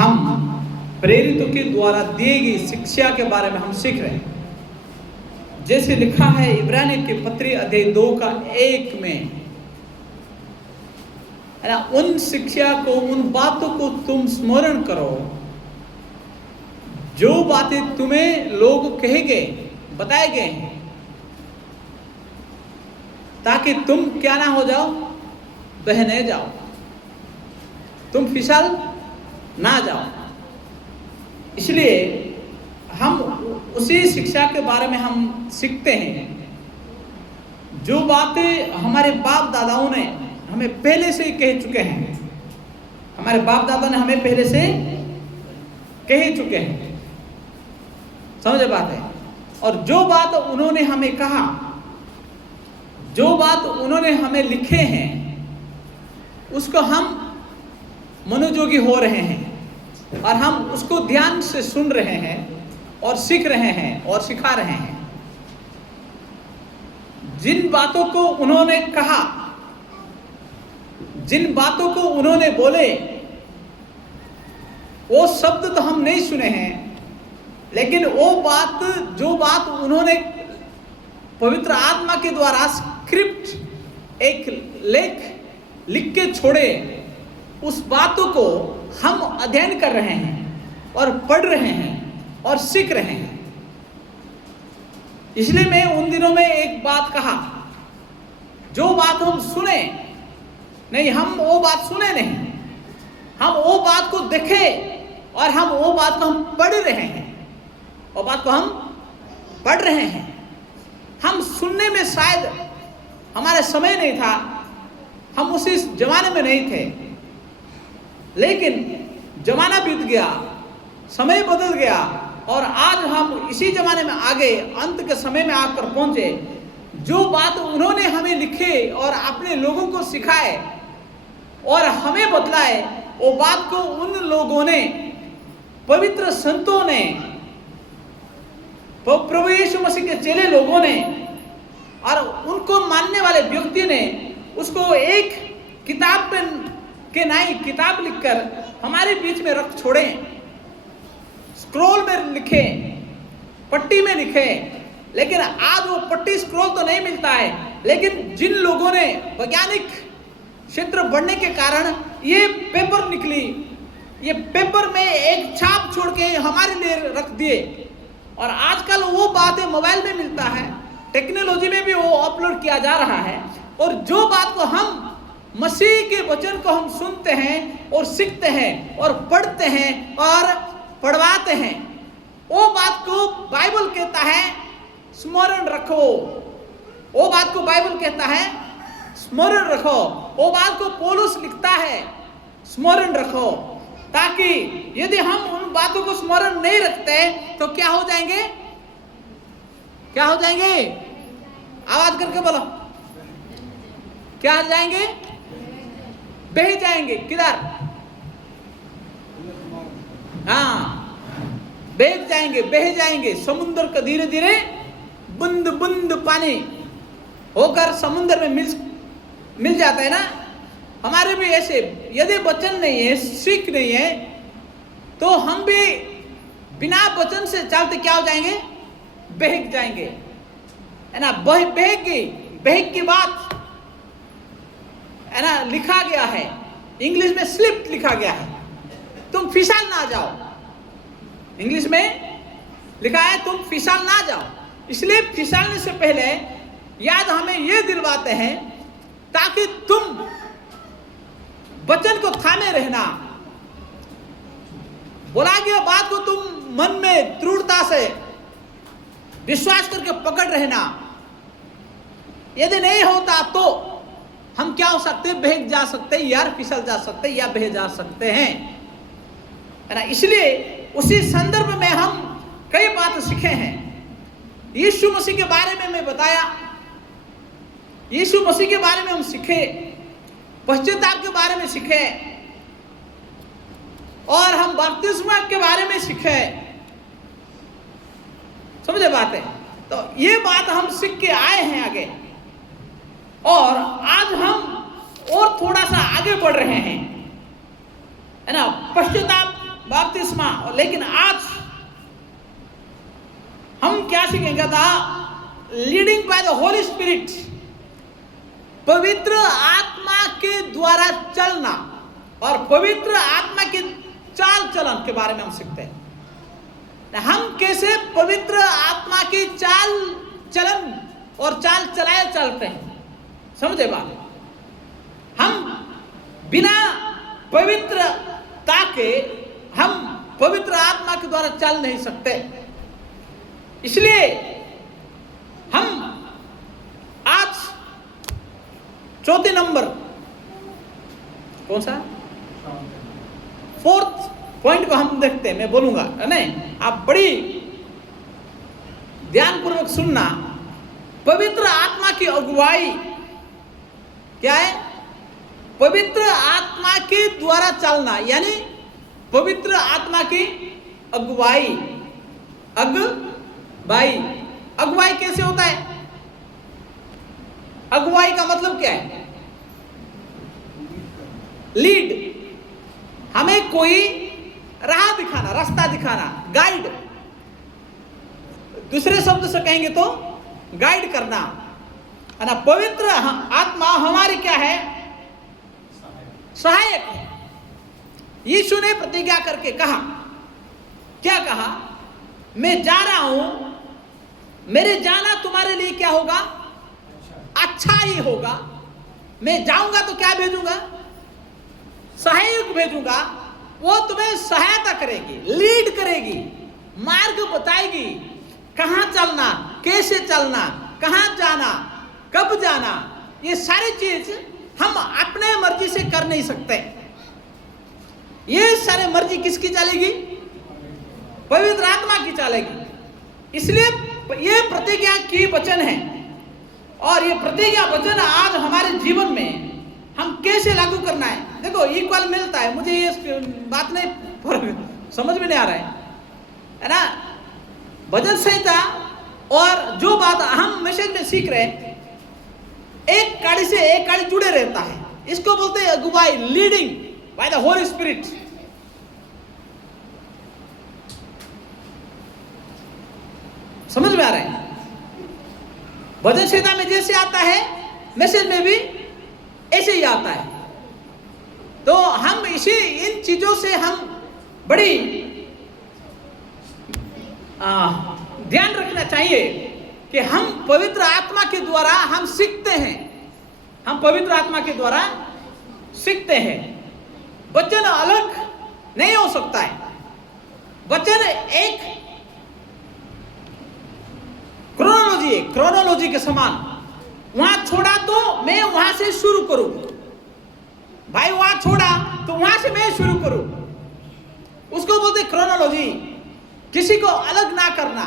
हम प्रेरितों के द्वारा दी गई शिक्षा के बारे में हम सीख रहे हैं। जैसे लिखा है इब्रानियों के पत्री अध्याय 2:1 में, है ना, उन शिक्षा को, उन बातों को तुम स्मरण करो जो बातें तुम्हें लोग कहे गए, बताए गए हैं, ताकि तुम क्या ना हो जाओ, बहने जाओ, तुम फिसल ना जाओ। इसलिए हम उसी शिक्षा के बारे में हम सीखते हैं जो बातें हमारे बाप दादाओं ने हमें पहले से ही कह चुके हैं। हमारे बाप दादा ने हमें पहले से कह चुके हैं, समझे बात है। और जो बात उन्होंने हमें कहा, जो बात उन्होंने हमें लिखे हैं, उसको हम मनोयोगी हो रहे हैं और हम उसको ध्यान से सुन रहे हैं और सीख रहे हैं और सिखा रहे हैं। जिन बातों को उन्होंने कहा, जिन बातों को उन्होंने बोले, वो शब्द तो हम नहीं सुने हैं, लेकिन वो बात, जो बात उन्होंने पवित्र आत्मा के द्वारा स्क्रिप्ट, एक लेख लिख के छोड़े, उस बातों को हम अध्ययन कर रहे हैं और पढ़ रहे हैं और सीख रहे हैं। इसलिए मैं उन दिनों में एक बात कहा, जो बात हम सुने नहीं, हम वो बात सुने नहीं, हम वो बात को देखे और हम वो बात को हम पढ़ रहे हैं, वो बात को हम पढ़ रहे हैं। हम सुनने में शायद हमारा समय नहीं था, हम उसी जमाने में नहीं थे, लेकिन जमाना बीत गया, समय बदल गया और आज हम इसी जमाने में आ गए, अंत के समय में आकर पहुंचे। जो बात उन्होंने हमें लिखे और अपने लोगों को सिखाए और हमें बतलाए, वो बात को उन लोगों ने, पवित्र संतों ने, प्रभु यीशु मसीह के चेले लोगों ने और उनको मानने वाले व्यक्ति ने उसको एक किताब के नई किताब लिखकर हमारे बीच में रख छोड़े, स्क्रोल में लिखे, पट्टी में लिखे। लेकिन आज वो पट्टी स्क्रोल तो नहीं मिलता है, लेकिन जिन लोगों ने वैज्ञानिक क्षेत्र बढ़ने के कारण ये पेपर निकली, ये पेपर में एक छाप छोड़ के हमारे लिए रख दिए और आजकल वो बातें मोबाइल में मिलता है, टेक्नोलॉजी में भी वो अपलोड किया जा रहा है। और जो बात को हम मसीह के वचन को हम सुनते हैं और सीखते हैं और पढ़ते हैं और पढ़वाते हैं, वो बात को बाइबल कहता है स्मरण रखो। वो बात को बाइबल कहता है स्मरण रखो। वो बात को पौलुस लिखता है स्मरण रखो, ताकि यदि हम उन बातों को स्मरण नहीं रखते तो क्या हो जाएंगे, क्या हो जाएंगे? आवाज करके बोलो, क्या हो जाएंगे? बह जाएंगे। किधर? हाँ, बह जाएंगे, बह जाएंगे। समुद्र का धीरे धीरे बूंद बूंद पानी होकर समुद्र में मिल जाता है ना। हमारे भी ऐसे, यदि वचन नहीं है, सीख नहीं है, तो हम भी बिना वचन से चलते क्या हो जाएंगे? बहक जाएंगे, है ना। बहक की बात, है ना, लिखा गया है, इंग्लिश में स्लिप लिखा गया है, तुम फिसल ना जाओ। इंग्लिश में लिखा है तुम फिसल ना जाओ। इसलिए फिसलने से पहले याद हमें ये दिलवाते हैं, ताकि तुम वचन को थामे रहना, बोला गया बात को तुम मन में दृढ़ता से विश्वास करके पकड़ रहना। यदि नहीं होता तो हम क्या हो सकते? बहक जा सकते, या फिसल जा सकते, या बह जा सकते हैं, है ना। इसलिए उसी संदर्भ में हम कई बात सीखे हैं। यीशु मसीह के बारे में मैं बताया, यीशु मसीह के बारे में हम सीखे, पश्चाताप के बारे में सीखे और हम बपतिस्मा के बारे में सीखे। समझे बात है? तो ये बात हम सीख के आए हैं आगे, और आज हम और थोड़ा सा आगे बढ़ रहे हैं, है ना। पश्चाताप बपतिस्मा, लेकिन आज हम क्या सीखेंगे था? Leading by the Holi spirit, पवित्र आत्मा के द्वारा चलना और पवित्र आत्मा के चाल चलन के बारे में हम सीखते हैं। हम कैसे पवित्र आत्मा की चाल चलन और चाल चलाए चलते हैं, समझे बात? हम बिना पवित्रता के हम पवित्र आत्मा के द्वारा चल नहीं सकते। इसलिए हम आज चौथे नंबर, कौन सा 4th पॉइंट को हम देखते हैं। मैं बोलूंगा नहीं, आप बड़ी ध्यानपूर्वक सुनना। पवित्र आत्मा की अगुवाई क्या है? पवित्र आत्मा के द्वारा चलना, यानी पवित्र आत्मा की अगुवाई। अगुवाई कैसे होता है? अगुवाई का मतलब क्या है? लीड, हमें कोई राह दिखाना, रास्ता दिखाना, गाइड। दूसरे शब्द से कहेंगे तो गाइड करना है ना। पवित्र आत्मा हमारी क्या है? सहायक है। यीशु ने प्रतिज्ञा करके कहा, क्या कहा? मैं जा रहा हूं, मेरे जाना तुम्हारे लिए क्या होगा? अच्छा ही होगा। मैं जाऊंगा तो क्या भेजूंगा? सहायक भेजूंगा। वो तुम्हें सहायता करेगी, लीड करेगी, मार्ग बताएगी, कहां चलना, कैसे चलना, कहां जाना, कब जाना। ये सारी चीज हम अपने मर्जी से कर नहीं सकते। ये सारे मर्जी किसकी चलेगी? पवित्र आत्मा की चलेगी। इसलिए ये प्रतिज्ञा की वचन है, और ये प्रतिज्ञा वचन आज हमारे जीवन में हम कैसे लागू करना है। देखो, इक्वल मिलता है, मुझे ये बात नहीं समझ में नहीं आ रहा है ना। भजन संहिता और जो बात हम मैसेज में सीख रहे हैं, एक कड़ी से एक कड़ी जुड़े रहता है। इसको बोलते हैं अगुवाई, leading by the Holi spirit. समझ में आ रहा है? भजन संहिता में जैसे आता है, मैसेज में भी ऐसे ही आता है। तो हम इन चीजों से हम बड़ी ध्यान रखना चाहिए कि हम पवित्र आत्मा के द्वारा हम सीखते हैं। हम पवित्र आत्मा के द्वारा सीखते हैं। वचन अलग नहीं हो सकता है। वचन एक क्रोनोलॉजी के समान। वहां छोड़ा तो मैं वहां से शुरू करूं, भाई वहां छोड़ा तो वहां से मैं शुरू करूं, उसको बोलते क्रोनोलॉजी। किसी को अलग ना करना।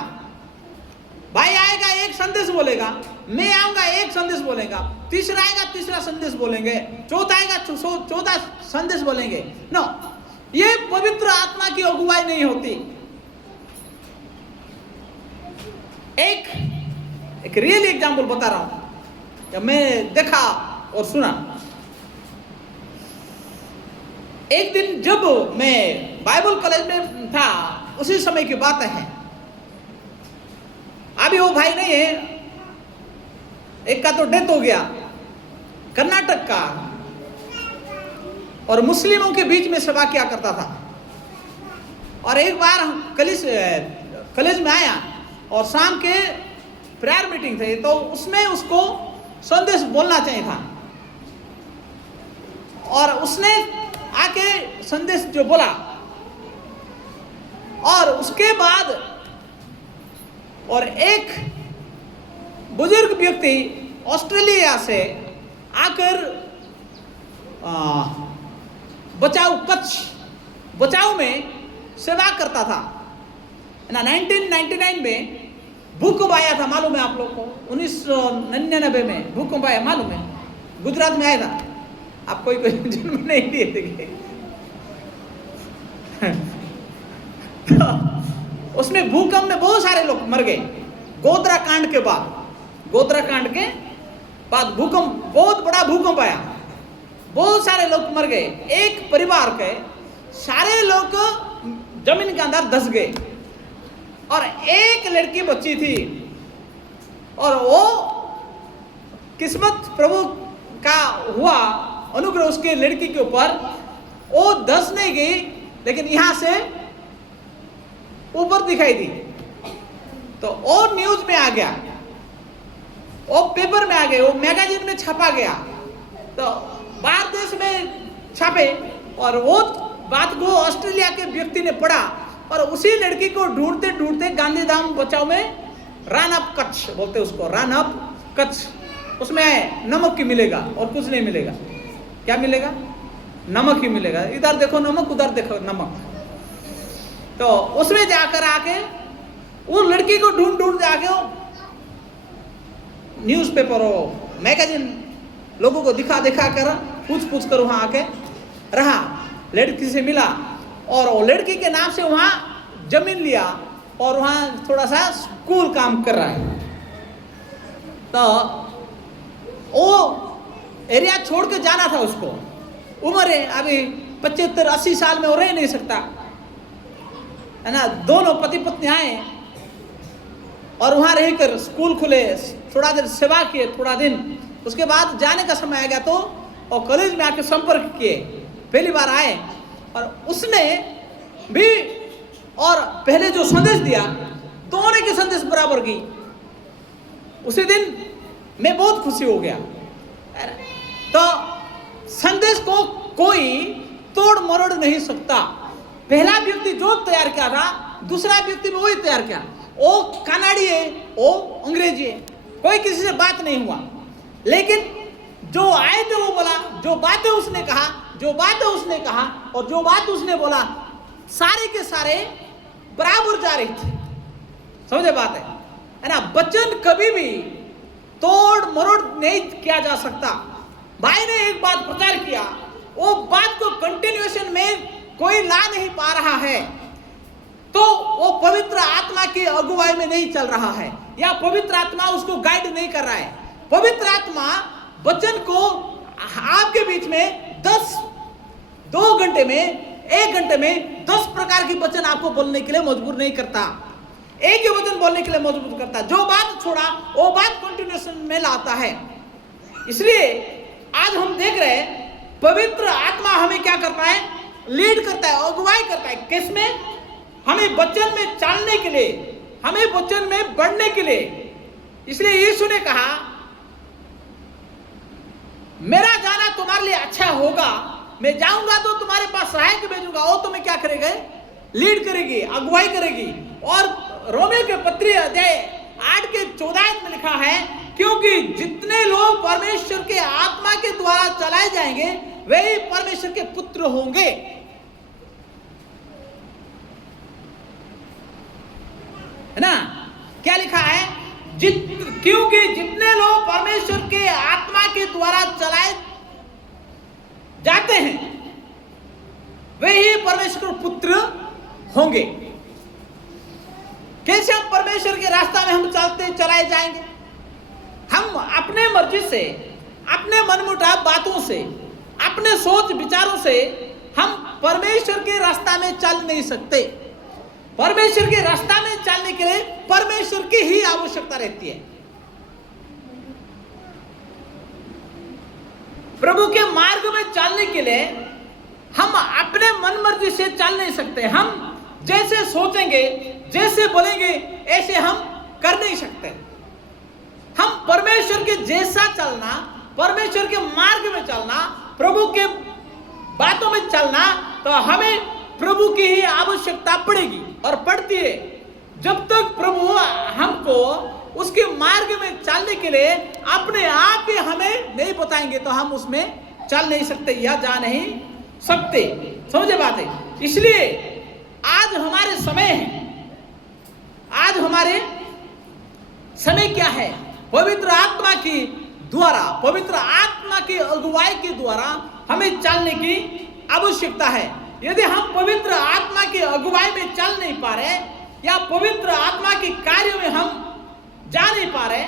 भाई आएगा एक संदेश बोलेगा, मैं आऊंगा एक संदेश बोलेगा, तीसरा आएगा तीसरा संदेश बोलेंगे, चौथा आएगा चौथा संदेश बोलेंगे। नो, ये पवित्र आत्मा की अगुवाई नहीं होती। एक रियल एग्जाम्पल बता रहा हूं, जब मैं देखा और सुना। एक दिन जब मैं बाइबल कॉलेज में था, उसी समय की बात है। अभी वो भाई नहीं है, एक का तो डेथ हो गया, कर्नाटक का, और मुस्लिमों के बीच में सेवा किया करता था। और एक बार कॉलेज में आया और शाम के प्रेयर मीटिंग थे, तो उसमें उसको संदेश बोलना चाहिए था, और उसने आके संदेश जो बोला, और उसके बाद और एक बुजुर्ग व्यक्ति ऑस्ट्रेलिया से आकर बचाव में सेवा करता था ना। 1999 में भूकंप आया था, मालूम है आप लोग को? 1999 में भूकंप आया, मालूम है? गुजरात में आया था। आप कोई जन्म नहीं लिए थे। तो उसमें भूकंप में बहुत सारे लोग मर गए। गोधरा कांड के बाद भूकंप, बहुत बड़ा भूकंप आया, बहुत सारे लोग मर गए। एक परिवार के सारे लोग जमीन के अंदर धंस गए। और एक लड़की बच्ची थी और वो किस्मत प्रभु का हुआ अनुग्रह उसके लड़की के ऊपर, वो धंस नहीं गई लेकिन यहां से ऊपर दिखाई दी। तो वो न्यूज में आ गया, वो पेपर में आ गए, वो मैगजीन में छपा गया, तो बाहर देश में छापे और वो बात को ऑस्ट्रेलिया के व्यक्ति ने पढ़ा और उसी लड़की को ढूंढते ढूंढते गांधीधाम बचाओ में रन अप कच्छ बोलते उसको, रन अप कच्छ, उसमें नमक ही मिलेगा और कुछ नहीं मिलेगा। क्या मिलेगा? नमक ही मिलेगा। इधर देखो नमक, उधर देखो नमक। तो उसमें जाकर आके वो लड़की को ढूंढ ढूंढ जाके न्यूज़पेपर हो मैगजीन लोगों को दिखा दिखा कर पूछ पूछ कर वहां आके रहा, लड़की से मिला और वो लड़की के नाम से वहां जमीन लिया और वहां थोड़ा सा स्कूल काम कर रहा है। तो वो एरिया छोड़ के जाना था उसको, उम्र है अभी 75-80 साल में वो रह नहीं सकता है ना। दोनों पति पत्नी आए और वहां रहकर स्कूल खुले, थोड़ा देर सेवा किए, थोड़ा दिन, उसके बाद जाने का समय आ गया तो और कॉलेज में आके संपर्क किए, पहली बार आए और उसने भी और पहले जो संदेश दिया दोनों के संदेश बराबर की। उसी दिन मैं बहुत खुशी हो गया। तो संदेश को कोई तोड़ मरोड़ नहीं सकता। पहला व्यक्ति जो तैयार किया था दूसरा व्यक्ति भी वही तैयार किया। वो कनाडी है, वो अंग्रेजी है, कोई किसी से बात नहीं हुआ, लेकिन जो आए थे वो बोला, जो बातें उसने कहा, जो बातें उसने कहा और जो बात उसने बोला सारे के सारे बराबर जा रही थी। समझे बात है ना। वचन कभी भी तोड़ मरोड़ नहीं किया जा सकता। भाई ने एक बात प्रचार किया, वो बात को कंटिन्यूएशन में कोई ला नहीं पा रहा है तो वो पवित्र आत्मा की अगुवाई में नहीं चल रहा है या पवित्र आत्मा उसको गाइड नहीं कर रहा है। पवित्र आत्मा वचन को आपके बीच में 2 घंटे में 1 घंटे में 10 प्रकार की वचन आपको बोलने के लिए मजबूर नहीं करता, एक ही वचन बोलने के लिए मजबूर करता। जो बात छोड़ा वो बात कंटिन्यूएशन में लाता है। इसलिए आज हम देख रहे हैं पवित्र आत्मा हमें क्या करता है, लीड करता है, अगुवाई करता है। किसमें? हमें वचन में चलने के लिए, हमें वचन में बढ़ने के लिए। इसलिए यीशु ने कहा मेरा जाना तुम्हारे लिए अच्छा होगा, मैं जाऊंगा तो तुम्हारे पास सहायक भेजूंगा, वो तुम्हें क्या करेगा? लीड करेगी, अगुवाई करेगी। और रोमियो के पत्री अध्याय 8 के 14 में लिखा है क्योंकि जितने लोग परमेश्वर के आत्मा के द्वारा चलाए जाएंगे वे ही परमेश्वर के पुत्र होंगे। है ना? क्या लिखा है? क्योंकि जितने लोग परमेश्वर के आत्मा के द्वारा चलाए जाते हैं वे ही परमेश्वर के पुत्र होंगे। कैसे हम परमेश्वर के रास्ता में हम चलाए जाएंगे? हम अपने मर्जी से, अपने मनमुटाव बातों से, अपने सोच विचारों से हम परमेश्वर के रास्ता में चल नहीं सकते। परमेश्वर के रास्ता में चलने के लिए परमेश्वर की ही आवश्यकता रहती है। प्रभु के मार्ग में चलने के लिए हम अपने मन मर्जी से चल नहीं सकते। हम जैसे सोचेंगे, जैसे बोलेंगे, ऐसे हम कर नहीं सकते। हम परमेश्वर के जैसा चलना, परमेश्वर के मार्ग में चलना, प्रभु के बातों में चलना, तो हमें प्रभु की ही आवश्यकता पड़ेगी और पड़ती है। जब तक प्रभु हमको उसके मार्ग में चलने के लिए अपने आप ही हमें नहीं बताएंगे तो हम उसमें चल नहीं सकते या जा नहीं सकते। समझे बात है? इसलिए आज हमारे समय है, आज हमारे समय क्या है? पवित्र आत्मा की द्वारा, पवित्र आत्मा की अगुवाई के द्वारा हमें चलने की आवश्यकता है। यदि हम पवित्र आत्मा की अगुवाई में चल नहीं पा रहे या पवित्र आत्मा के कार्य में हम जा नहीं पा रहे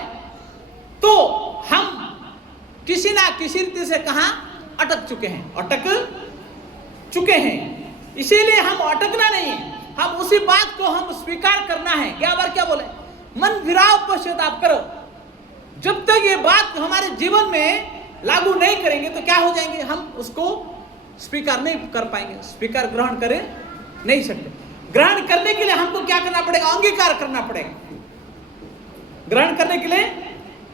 तो हम किसी ना किसी रीति से कहां अटक चुके हैं, अटक चुके हैं। इसीलिए हम अटकना नहीं है, हम उसी बात को हम स्वीकार करना है। क्या बोले, मन फिराओ पश्चाताप करो। जब तक ये बात हमारे जीवन में लागू नहीं करेंगे तो क्या हो जाएंगे, हम उसको स्वीकार नहीं कर पाएंगे, स्वीकार ग्रहण करे नहीं सकते। ग्रहण करने के लिए हमको क्या करना पड़ेगा, अंगीकार करना पड़ेगा। ग्रहण करने के लिए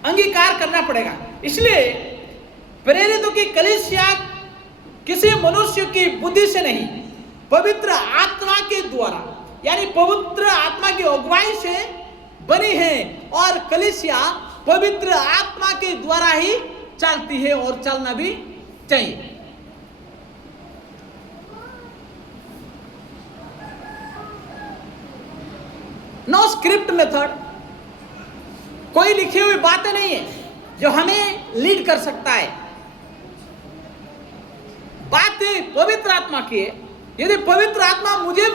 अंगीकार करना पड़ेगा। इसलिए प्रेरितों की कलीसिया किसी मनुष्य की बुद्धि से नहीं, पवित्र आत्मा के द्वारा, यानी पवित्र आत्मा की अगुवाई से बनी है, और कलीसिया पवित्र आत्मा के द्वारा ही चलती है और चलना भी चाहिए। नो स्क्रिप्ट मेथड, कोई लिखी हुई बातें नहीं है जो हमें लीड कर सकता है। बातें पवित्र आत्मा की है। यदि पवित्र आत्मा मुझे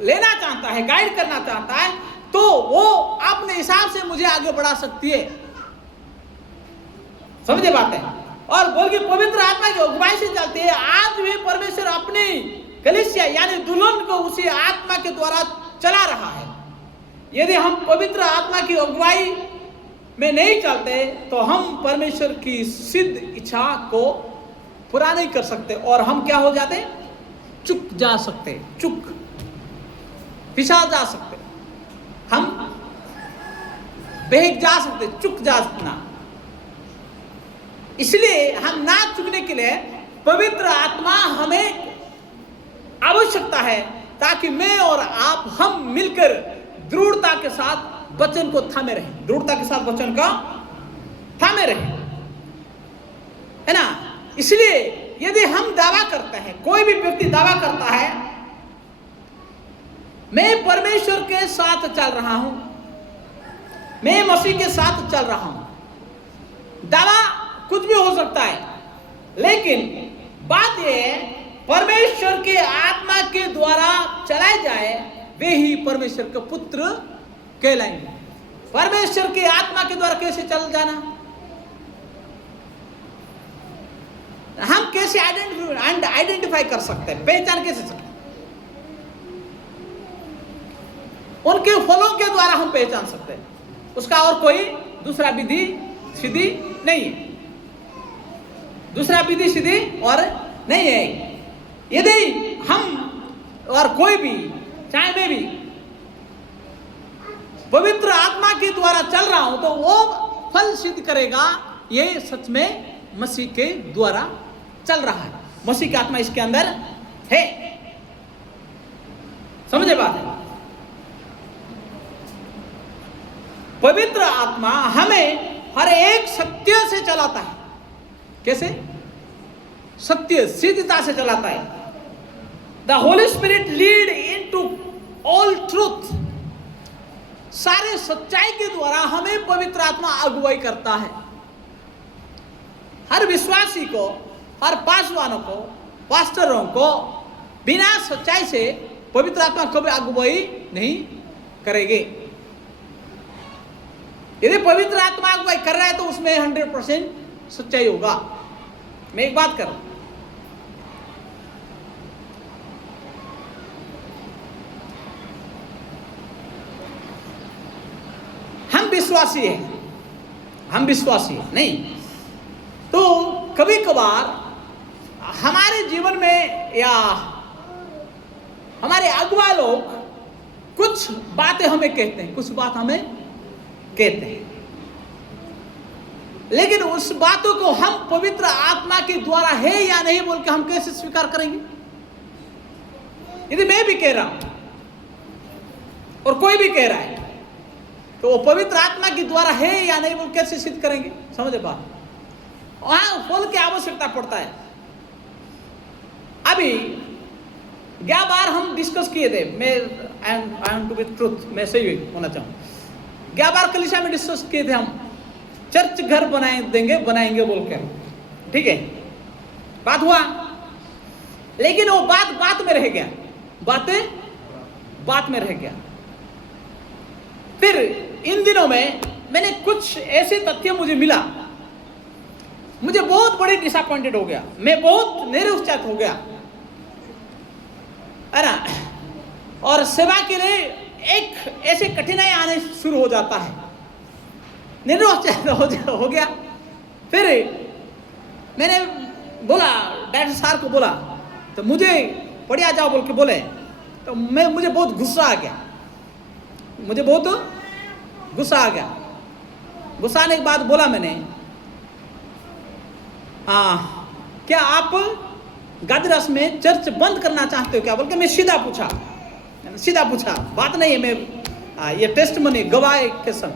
लेना चाहता है, गाइड करना चाहता है, तो वो अपने हिसाब से मुझे आगे बढ़ा सकती है। समझे बात है? और बोल के पवित्र आत्मा की अगुवाई से चलते हैं। आज भी परमेश्वर अपनी कलीसिया यानी दुल्हन को उसी आत्मा के द्वारा चला रहा है। यदि हम पवित्र आत्मा की अगुवाई में नहीं चलते तो हम परमेश्वर की सिद्ध इच्छा को पूरा नहीं कर सकते, और हम क्या हो जाते, चुक जा सकते, चुक फिसल जा सकते, हम बहक जा सकते, चुक जा सकना। इसलिए हम ना चुकने के लिए पवित्र आत्मा हमें आवश्यकता है, ताकि मैं और आप हम मिलकर दृढ़ता के साथ वचन को थामे रहें, दृढ़ता के साथ वचन का थामे रहें, है ना। इसलिए यदि हम दावा करते हैं, कोई भी व्यक्ति दावा करता है मैं परमेश्वर के साथ चल रहा हूं, मैं मसीह के साथ चल रहा हूं, दावा कुछ भी हो सकता है, लेकिन बात यह है परमेश्वर के आत्मा के द्वारा चलाए जाए वे ही परमेश्वर के पुत्र कहलाएंगे। परमेश्वर के आत्मा के द्वारा कैसे चल जाना, हम कैसे आइडेंटिफाई कर सकते हैं, पहचान कैसे सकते हैं? उनके फलों के द्वारा हम पहचान सकते हैं, उसका और कोई दूसरा विधि सीधी नहीं है, दूसरा विधि सीधी और नहीं है। यदि हम और कोई भी, चाहे मैं भी पवित्र आत्मा के द्वारा चल रहा हूं, तो वो फल सिद्ध करेगा, ये सच में मसीह के द्वारा चल रहा है, मसीह की आत्मा इसके अंदर है। समझे बात है? पवित्र आत्मा हमें हर एक सत्य से चलाता है। कैसे? सत्य, सिद्धता से चलाता है। The Holi spirit lead into all truth, सारे सच्चाई के द्वारा हमें पवित्र आत्मा अगुवाई करता है। हर विश्वासी को, हर पासवानों को, पास्टरों को बिना सच्चाई से पवित्र आत्मा कभी अगुवाई नहीं करेंगे। यदि पवित्र आत्मा अगुवाई कर रहा है तो उसमें 100% सच्चाई होगा। मैं एक बात करूं, हम विश्वासी हैं, हम विश्वासी हैं नहीं, तो कभी कभार हमारे जीवन में या हमारे अगुवा लोग कुछ बातें हमें कहते हैं, कुछ बात हमें कहते हैं, लेकिन उस बातों को हम पवित्र आत्मा के द्वारा है या नहीं बोल के हम कैसे स्वीकार करेंगे? यदि मैं भी कह रहा हूं और कोई भी कह रहा है, तो वो पवित्र आत्मा के द्वारा है या नहीं बोल कैसे सिद्ध करेंगे? समझे बात? वहां फल की आवश्यकता पड़ता है। अभी 11 बार हम डिस्कस किए थे, मैं I am to be truth, मैं सही होना चाहूँ। 11 बार कलीसिया में डिस्कस किए थे हम, चर्च घर बनाएंगे बोल के, ठीक है, बात हुआ, लेकिन वो बात में रह गया, बात में रह गया। फिर इन दिनों में मैंने कुछ ऐसे तथ्य मुझे मिला, मुझे बहुत बड़ी डिसअपॉइंटेड हो गया, मैं बहुत निरुत्साहित हो गया। है ना, और सेवा के लिए एक ऐसे कठिनाई आने शुरू हो जाता है, निर्णय हो गया। फिर मैंने बोला, डॉक्टर साहब को बोला, तो मुझे पढ़िया जाओ बोल के बोले, तो मुझे बहुत गुस्सा आ गया, मुझे बहुत गुस्सा आ गया। गुस्सा आने के बाद बोला मैंने, क्या आप गादरस में चर्च बंद करना चाहते हो क्या बोल के मैं सीधा पूछा, बात नहीं है, मैं ये टेस्ट मनी गवाह के संग।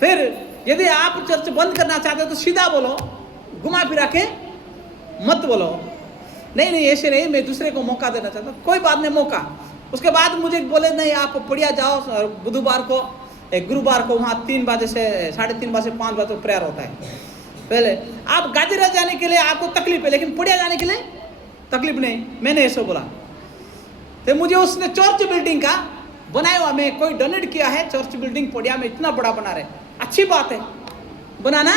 फिर यदि आप चर्च बंद करना चाहते हो तो सीधा बोलो, घुमा फिरा के मत बोलो, नहीं ऐसे नहीं, मैं दूसरे को मौका देना चाहता हूँ। कोई बात नहीं, मौका। उसके बाद मुझे बोले नहीं आप पढ़िया जाओ, बुधवार को गुरुवार को वहाँ 3 बजे से 3:30 बजे से 5 बजे तक प्रेयर होता है। पहले आप गाजीरा जाने के लिए आपको तकलीफ है, लेकिन पढ़िया जाने के लिए तकलीफ नहीं, मैंने ऐसा बोला। तो मुझे उसने चर्च बिल्डिंग का बनाया हुआ, मैं कोई डोनेट किया है चर्च बिल्डिंग पढ़िया में, इतना बड़ा बना रहे, अच्छी बात है, बनाना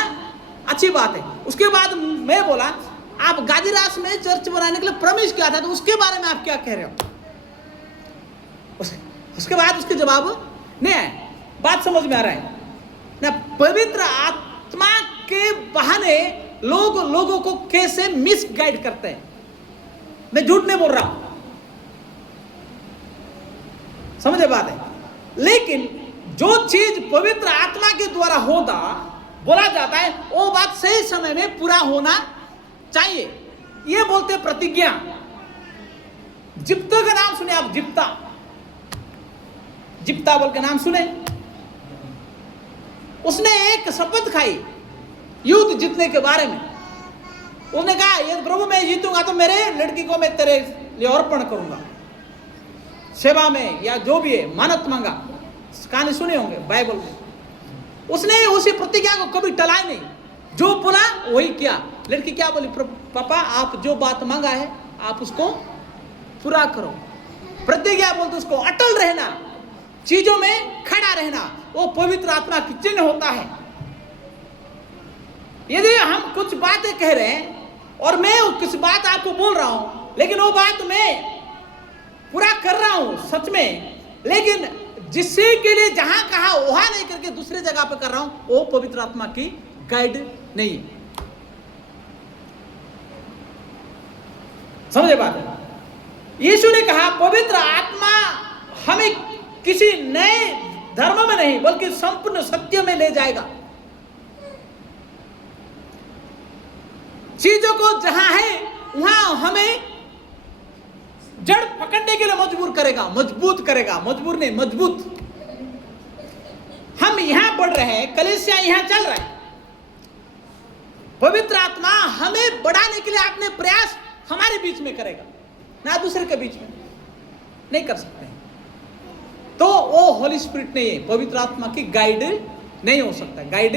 अच्छी बात है। उसके बाद मैं बोला आप गाजीरास में चर्च बनाने के लिए प्रॉमिस किया था, तो उसके बारे में आप क्या कह रहे हो? उसके बाद उसके जवाब नहीं है। बात समझ में आ रहा है ना? पवित्र आत्मा के बहाने लोगों को कैसे मिसगाइड करते हैं। मैं झूठ नहीं बोल रहा हूं, समझे बात है। लेकिन जो चीज पवित्र आत्मा के द्वारा होता बोला जाता है, वो बात सही समय में पूरा होना चाहिए। ये बोलते प्रतिज्ञा। जिप्ता का नाम सुने आप? जिप्ता बोल के नाम सुने? उसने एक शपथ खाई युद्ध जीतने के बारे में। उसने कहा यदि प्रभु मैं जीतूंगा तो मेरे लड़की को मैं तेरे लिए अर्पण करूंगा, सेवा में या जो भी है, मानत मांगा। कहानी सुने होंगे बाइबल में। उसने उसी प्रतिज्ञा को कभी टलाया नहीं, जो बोला वही किया। लड़की क्या बोली? पापा आप जो बात मांगा है आप उसको पूरा करो। प्रतिज्ञा बोलते उसको अटल रहना, चीजों में खड़ा रहना, वो पवित्र आत्मा की चिन्ह होता है। यदि हम कुछ बातें कह रहे हैं और मैं कुछ बात आपको बोल रहा हूं, लेकिन वो बात मैं पूरा कर रहा हूं सच में, लेकिन जिससे के लिए जहां कहा वहां नहीं करके दूसरे जगह पे कर रहा हूं, वो पवित्र आत्मा की गाइड नहीं है। समझे बात है? यीशु ने कहा पवित्र आत्मा हमें किसी नए धर्म में नहीं बल्कि संपूर्ण सत्य में ले जाएगा। चीजों को जहां है वहां हमें जड़ पकड़ने के लिए मजबूर करेगा, मजबूत करेगा, मजबूर नहीं मजबूत। हम यहां बढ़ रहे हैं, कलीसिया यहां चल रहा है। पवित्र आत्मा हमें बढ़ाने के लिए अपने प्रयास हमारे बीच में करेगा, ना दूसरे के बीच में नहीं कर सकते। तो वो होली स्पिरिट नहीं है, पवित्र आत्मा की गाइड नहीं हो सकता, गाइड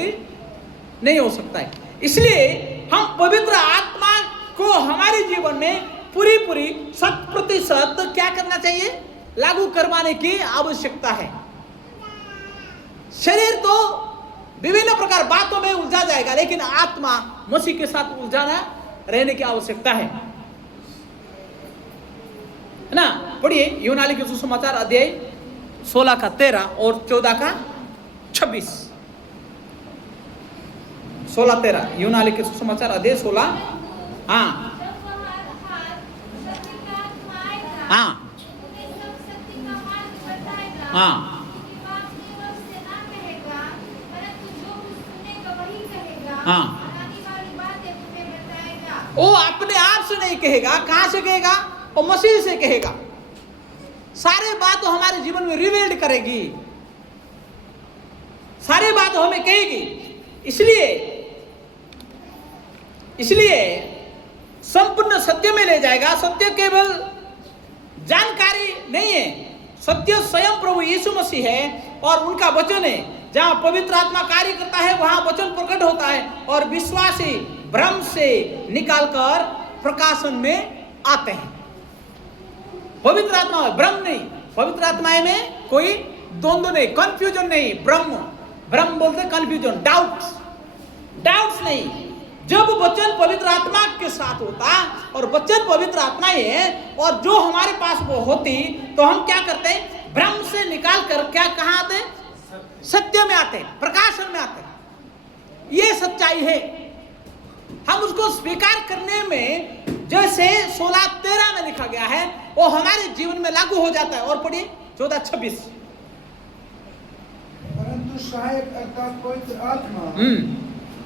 नहीं हो सकता है। इसलिए हम पवित्र आत्मा को हमारे जीवन में पूरी 100% क्या करना चाहिए? लागू करवाने की आवश्यकता है। शरीर तो विभिन्न प्रकार बातों में उलझा जाएगा, लेकिन आत्मा मसीह के साथ उलझाना रहने की आवश्यकता है ना? पढ़िए यूहन्ना लिखे सुसमाचार अध्याय 16 का 13 और 14 का 26। 16-13 यूहन्ना लिखे सुसमाचार अध्याय 16। हाँ वो अपने आप से नहीं कहेगा। कहां से कहेगा? वो मसीह से कहेगा। सारे बात हमारे जीवन में रिवील्ड करेगी, सारे बात हमें कहेगी। इसलिए संपूर्ण सत्य में ले जाएगा। सत्य केवल जानकारी नहीं है, सत्य स्वयं प्रभु यीशु मसीह है और उनका वचन है। जहां पवित्र आत्मा कार्य करता है वहां वचन प्रकट होता है और विश्वासी भ्रम से निकालकर प्रकाशन में आते हैं। पवित्र आत्मा में भ्रम नहीं, पवित्र आत्मा में कोई द्वंद्व नहीं, कंफ्यूजन नहीं। भ्रम बोलते कंफ्यूजन, डाउट्स नहीं। जब वचन पवित्र आत्मा के साथ होता और वचन पवित्र आत्मा ही है और जो हमारे पास वो होती, तो हम क्या करते हैं, भ्रम से निकाल कर क्या कहाँ आते हैं, सत्य में आते हैं, प्रकाशन में आते हैं। ये सच्चाई है। हम उसको स्वीकार करने में जैसे 16:13 में लिखा गया है वो हमारे जीवन में लागू हो जाता है। और पढ़िए 14:26। परंतु सहायक अर्थात पवित्र आत्मा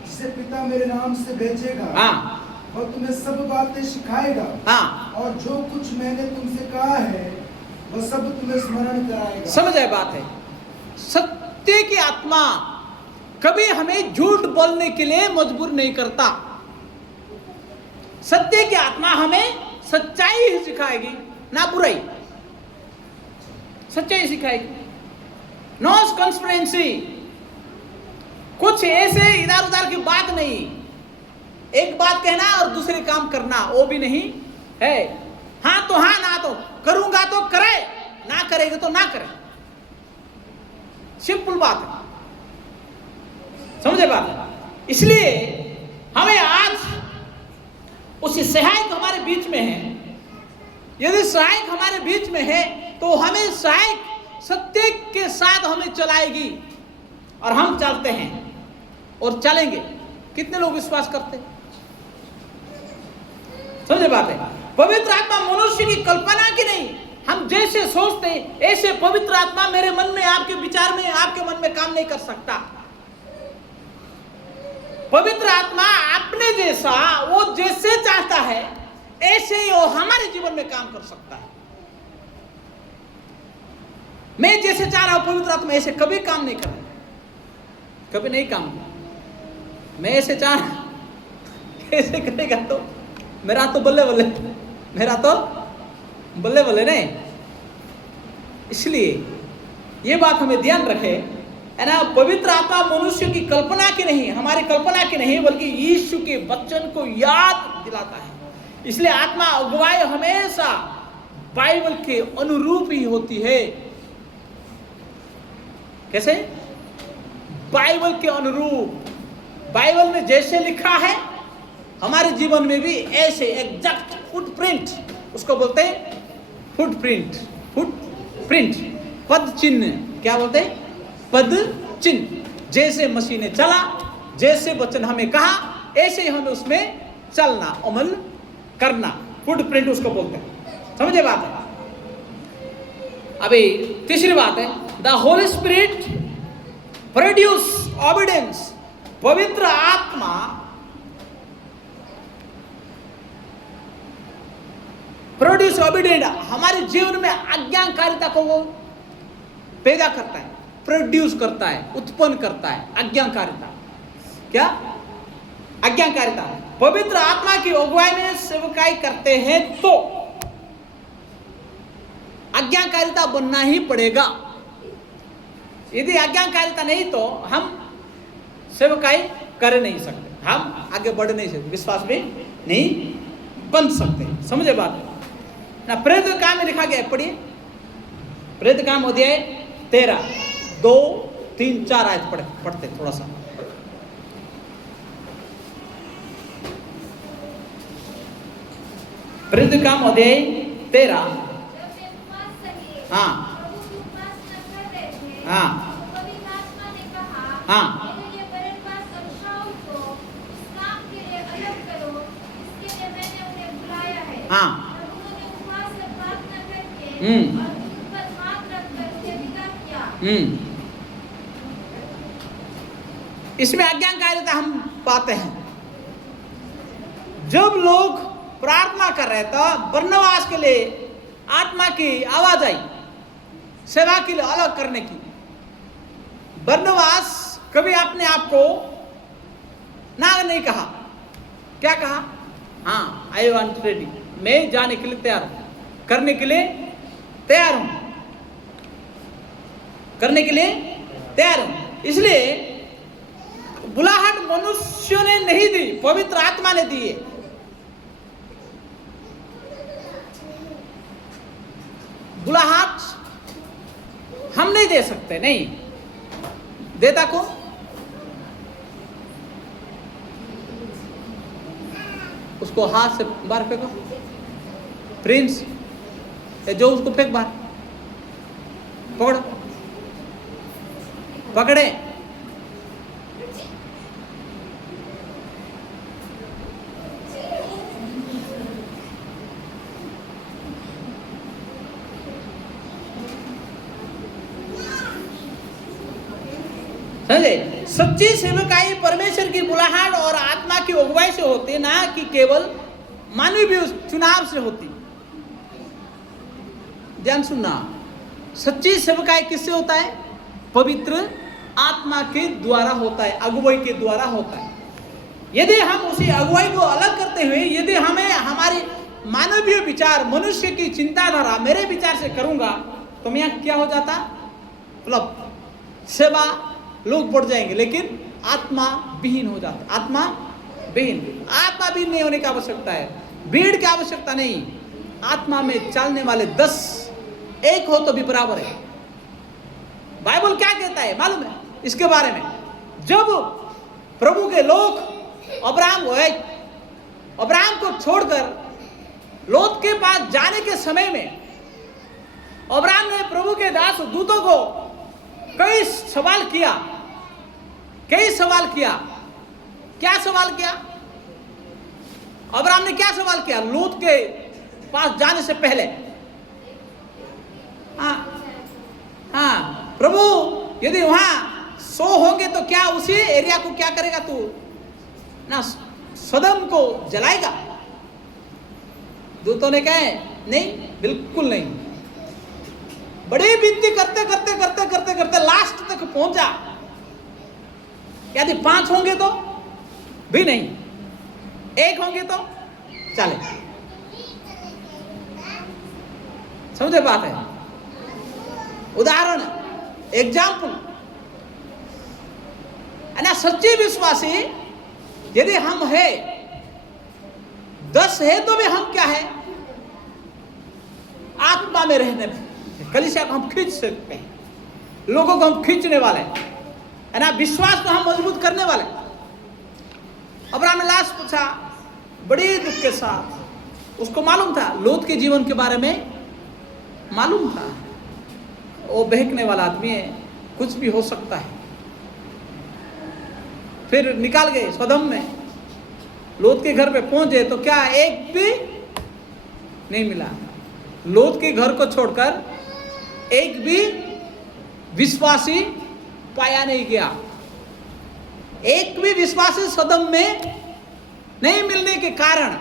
जिसे पिता मेरे नाम से भेजेगा, और तुम्हें सब बातें सिखाएगा, और जो कुछ मैंने तुमसे कहा है वह सब तुम्हें स्मरण कराएगा। समझ आए बात है। सत्य की आत्मा कभी हमें झूठ बोलने के लिए मजबूर नहीं करता। सत्य की आत्मा हमें सच्चाई ही सिखाएगी, ना बुराई। सच्चाई सिखाएगी। नो कॉन्स्पिरेंसी, कुछ ऐसे इधर उधर की बात नहीं। एक बात कहना और दूसरे काम करना, वो भी नहीं है। हाँ तो हाँ, ना तो करूंगा तो करे, ना करेगा तो ना करे। सिंपल बात है, समझे बात है। इसलिए हमें आज उसी सहायक हमारे बीच में है। यदि सहायक हमारे बीच में है तो हमें सहायक सत्य के साथ हमें चलाएगी और हम चलते हैं और चलेंगे। कितने लोग विश्वास करते, समझे बात है। पवित्र आत्मा मनुष्य की कल्पना की नहीं, हम जैसे सोचते ऐसे पवित्र आत्मा मेरे मन में, आपके विचार में, आपके मन में काम नहीं कर सकता। पवित्र आत्मा अपने जैसा, वो जैसे चाहता है ऐसे ही वो हमारे जीवन में काम कर सकता है। मैं जैसे चाह रहा हूं, पवित्र आत्मा ऐसे कभी काम नहीं कर रहा, कभी नहीं काम किया। मैं ऐसे चाह रहा ऐसे करेगा तो मेरा तो बल्ले बल्ले, मेरा तो बल्ले बल्ले नहीं। इसलिए ये बात हमें ध्यान रखे, है ना। पवित्र आत्मा मनुष्य की कल्पना की नहीं, हमारी कल्पना की नहीं, बल्कि यीशु के वचन को याद दिलाता है। इसलिए आत्मा अगुवाई हमेशा बाइबल के अनुरूप ही होती है। कैसे? बाइबल के अनुरूप। बाइबल में जैसे लिखा है हमारे जीवन में भी ऐसे एग्जैक्ट फुटप्रिंट, उसको बोलते हैं फुटप्रिंट। फुटप्रिंट पद चिन्ह, क्या बोलते हैं? पद चिन्ह। जैसे मसीह ने चला, जैसे वचन हमें कहा, ऐसे ही हमें उसमें चलना, अमल करना, फुटप्रिंट उसको बोलते हैं। समझे बात है। अभी तीसरी बात है, द होली स्पिरिट प्रोड्यूस ऑबिडेंस। पवित्र आत्मा प्रोड्यूस ऑबिडेंट, हमारे जीवन में आज्ञाकारिता को वो पैदा करता है, प्रोड्यूस करता है, उत्पन्न करता है। आज्ञाकारिता क्या? आज्ञाकारिता। पवित्र आत्मा की अगुवाई में सेवकाई करते हैं तो आज्ञाकारिता बनना ही पड़ेगा। यदि आज्ञाकारिता नहीं तो हम सेवकाई कर नहीं सकते, हम आगे बढ़ नहीं सकते, विश्वास में नहीं बन सकते। समझे बात ना। प्रेरित काम में लिखा गया है, पढ़िए प्रेरित काम अध्याय 13 2 3 4 आयत पढ़ते थोड़ा सा। प्रेरित काम अध्याय 13। हाँ हाँ हाँ हाँ इसमें आज्ञाकारिता हम पाते हैं। जब लोग प्रार्थना कर रहे थे, बरनबास के लिए आत्मा की आवाज आई, सेवा के लिए अलग करने की। बरनबास कभी अपने आप को ना नहीं कहा, क्या कहा? हाँ, आई वांट रेडी, मैं जाने के लिए तैयार हूं, करने के लिए तैयार हूं, करने के लिए तैयार हूं। इसलिए बुलाहट मनुष्य ने नहीं दी, पवित्र आत्मा ने दी है। बुलाहट हम नहीं दे सकते, नहीं देता को उसको हाथ से बाहर फेंको। प्रिंस जो उसको फेंक बाहर, पकड़ो, पकड़े। समझे? सच्ची सेवकाई परमेश्वर की बुलाहट और आत्मा की अगुवाई से होती, ना कि केवल मानवीय चुनाव से होती। ध्यान सुनना, सच्ची सेवकाई किससे होता है? पवित्र आत्मा के द्वारा होता है, अगुवाई के द्वारा होता है। यदि हम उसी अगुवाई को अलग करते हुए यदि हमें हमारी मानवीय विचार, मनुष्य की चिंताधारा मेरे विचार से करूंगा तो मैं क्या हो जाता? मतलब सेवा लोग बढ़ जाएंगे, लेकिन आत्मा विहीन हो जाता। आत्मा विहीन, आत्मा विहीन नहीं होने की आवश्यकता है, भीड़ की आवश्यकता नहीं। आत्मा में चलने वाले 10 एक हो तो भी बराबर है। बाइबल क्या कहता है मालूम है इसके बारे में? जब प्रभु के लोग अब्राहम को छोड़कर लोत के पास जाने के समय में अब्राहम ने प्रभु के दास दूतों को कई सवाल किया। क्या सवाल किया? अब्राहम ने क्या सवाल किया लोत के पास जाने से पहले? हाँ, प्रभु यदि वहां 100 होंगे तो क्या उसी एरिया को क्या करेगा तू? ना सदम को जलाएगा? दूतों ने कहा नहीं, बिल्कुल नहीं। बड़ी विनती करते लास्ट तक पहुंचा। यदि 5 होंगे तो भी नहीं, 1 होंगे तो चले। समझे बात है? उदाहरण, एग्जाम्पल है ना। सच्चे विश्वासी यदि हम है 10 है तो भी हम क्या है? आत्मा में रहने में कलीसिया को हम खींच सकते हैं, लोगों को हम खींचने वाले है ना, विश्वास को हम मजबूत करने वाले। अब्राहम ने लास्ट पूछा बड़े दुख के साथ। उसको मालूम था, लोत के जीवन के बारे में मालूम था, वो बहकने वाला आदमी है, कुछ भी हो सकता है। फिर निकाल गए सदम में, लोत के घर पे पहुंचे तो क्या एक भी नहीं मिला। लोत के घर को छोड़कर एक भी विश्वासी पाया नहीं गया। एक भी विश्वासी सदम में नहीं मिलने के कारण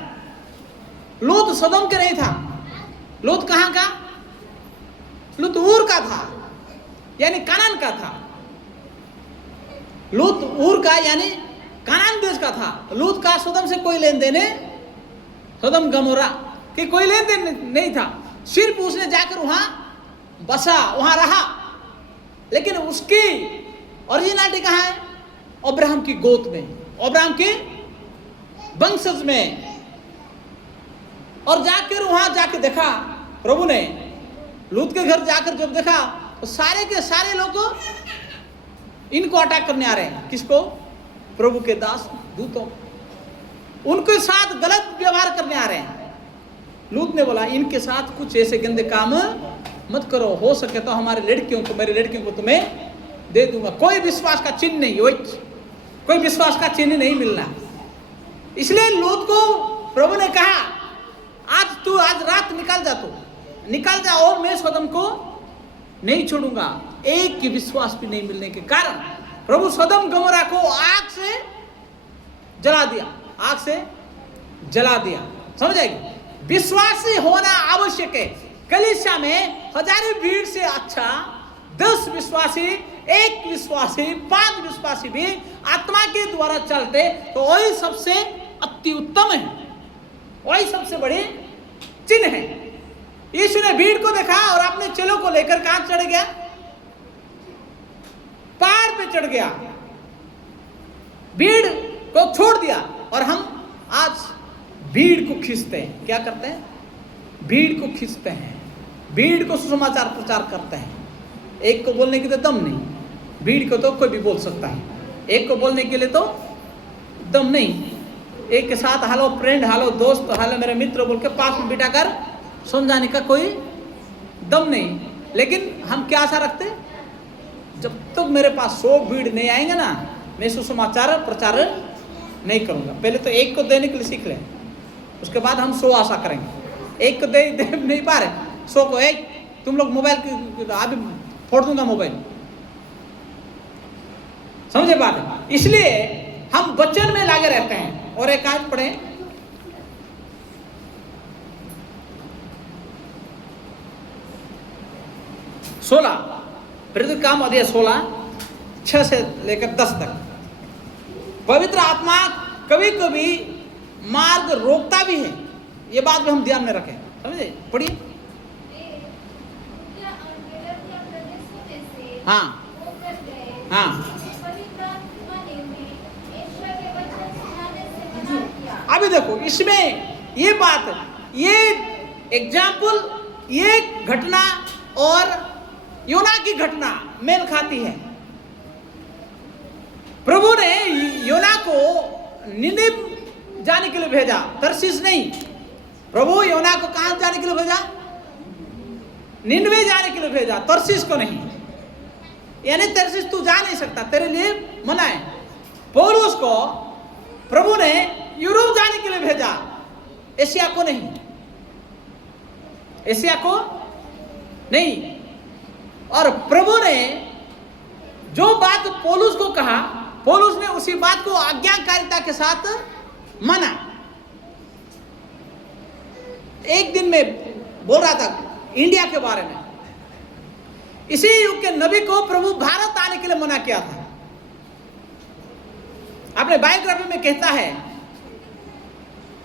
लोत सदम के नहीं था। लोत कहां का? लोत ऊर का था, यानी कानान का था। लोत ऊर का यानी कानान देश का था। लोत का सदम से कोई लेन देन, सदम गमोरा के कोई लेन देन नहीं था। सिर्फ उसने जाकर वहां बसा, वहां रहा, लेकिन उसकी ओरिजिनलिटी कहां है? अब्राहम की गोद में, अब्राहम के वंशज में। और जाकर वहां जाके देखा प्रभु ने, लूत के घर जाकर जब देखा तो सारे के सारे लोग इनको अटैक करने आ रहे हैं। किसको? प्रभु के दास दूतों, उनके साथ गलत व्यवहार करने आ रहे हैं। लूत ने बोला इनके साथ कुछ ऐसे गंदे काम मत करो, हो सके तो हमारे लड़कियों को, मेरी लड़कियों को तुम्हें दे दूंगा। कोई विश्वास का चिन्ह नहीं, कोई विश्वास का चिन्ह नहीं मिलना। इसलिए लूत को प्रभु ने कहा आज रात निकल जा, तू निकल जा, और मैं सदम को नहीं छोड़ूंगा। एक की विश्वास भी नहीं मिलने के कारण प्रभु सदम गमोरा को आग से जला दिया। समझ आएगी? विश्वासी होना आवश्यक है। कलीसिया में हजारों भीड़ से अच्छा 10 विश्वासी, 1 विश्वासी, 5 विश्वासी भी आत्मा के द्वारा चलते तो वही सबसे अति उत्तम है, वही सबसे बड़ी चिन्ह है। यीशु ने भीड़ को देखा और अपने चेलों को लेकर कहां चढ़ गया? पहाड़ पे चढ़ गया, भीड़ को छोड़ दिया। और हम आज भीड़ को खींचते हैं। क्या करते हैं? भीड़ को खींचते हैं, भीड़ को सुसमाचार प्रचार करते हैं। एक को बोलने के लिए दम नहीं, भीड़ को तो कोई भी बोल सकता है, एक को बोलने के लिए तो दम नहीं। एक के साथ हेलो फ्रेंड, हेलो दोस्त, हेलो मेरे मित्र बोल के पास में बिठा कर समझाने का कोई दम नहीं। लेकिन हम क्या आशा रखते, जब तक मेरे पास 100 भीड़ नहीं आएंगे ना, मैं सुसमाचार प्रचार नहीं करूंगा। पहले तो एक को देने के लिए सीख लें, उसके बाद हम 100 आशा करेंगे। एक को दे नहीं पा रहे, 100 को एक तुम लोग मोबाइल अभी फोड़ दूंगा मोबाइल, समझे बात। इसलिए हम वचन में लागे रहते हैं। और एक आज पढ़े, सोलह प्रेरित काम अध्याय 16 6 से लेकर 10 तक। पवित्र आत्मा कभी कभी मार्ग रोकता भी है, ये बात भी हम ध्यान में रखें, समझे। पढ़िए। हाँ हाँ, अभी देखो इसमें ये बात, ये एग्जाम्पल, ये घटना और योना की घटना मेल खाती है। प्रभु ने योना को निनिव जाने के लिए भेजा, तर्शीश नहीं। प्रभु योना को कहां जाने के लिए भेजा? निनवे जाने के लिए भेजा, तर्शीश को नहीं। यानी तर्शीश तू जा नहीं सकता, तेरे लिए मना है। पौलुस को प्रभु ने यूरोप जाने के लिए भेजा, एशिया को नहीं, एशिया को नहीं। और प्रभु ने जो बात पौलुस को कहा, पौलुस ने उसी बात को आज्ञाकारिता के साथ माना। एक दिन में बोल रहा था इंडिया के बारे में, इसी युग के नबी को प्रभु भारत आने के लिए मना किया था। अपने बायोग्राफी में कहता है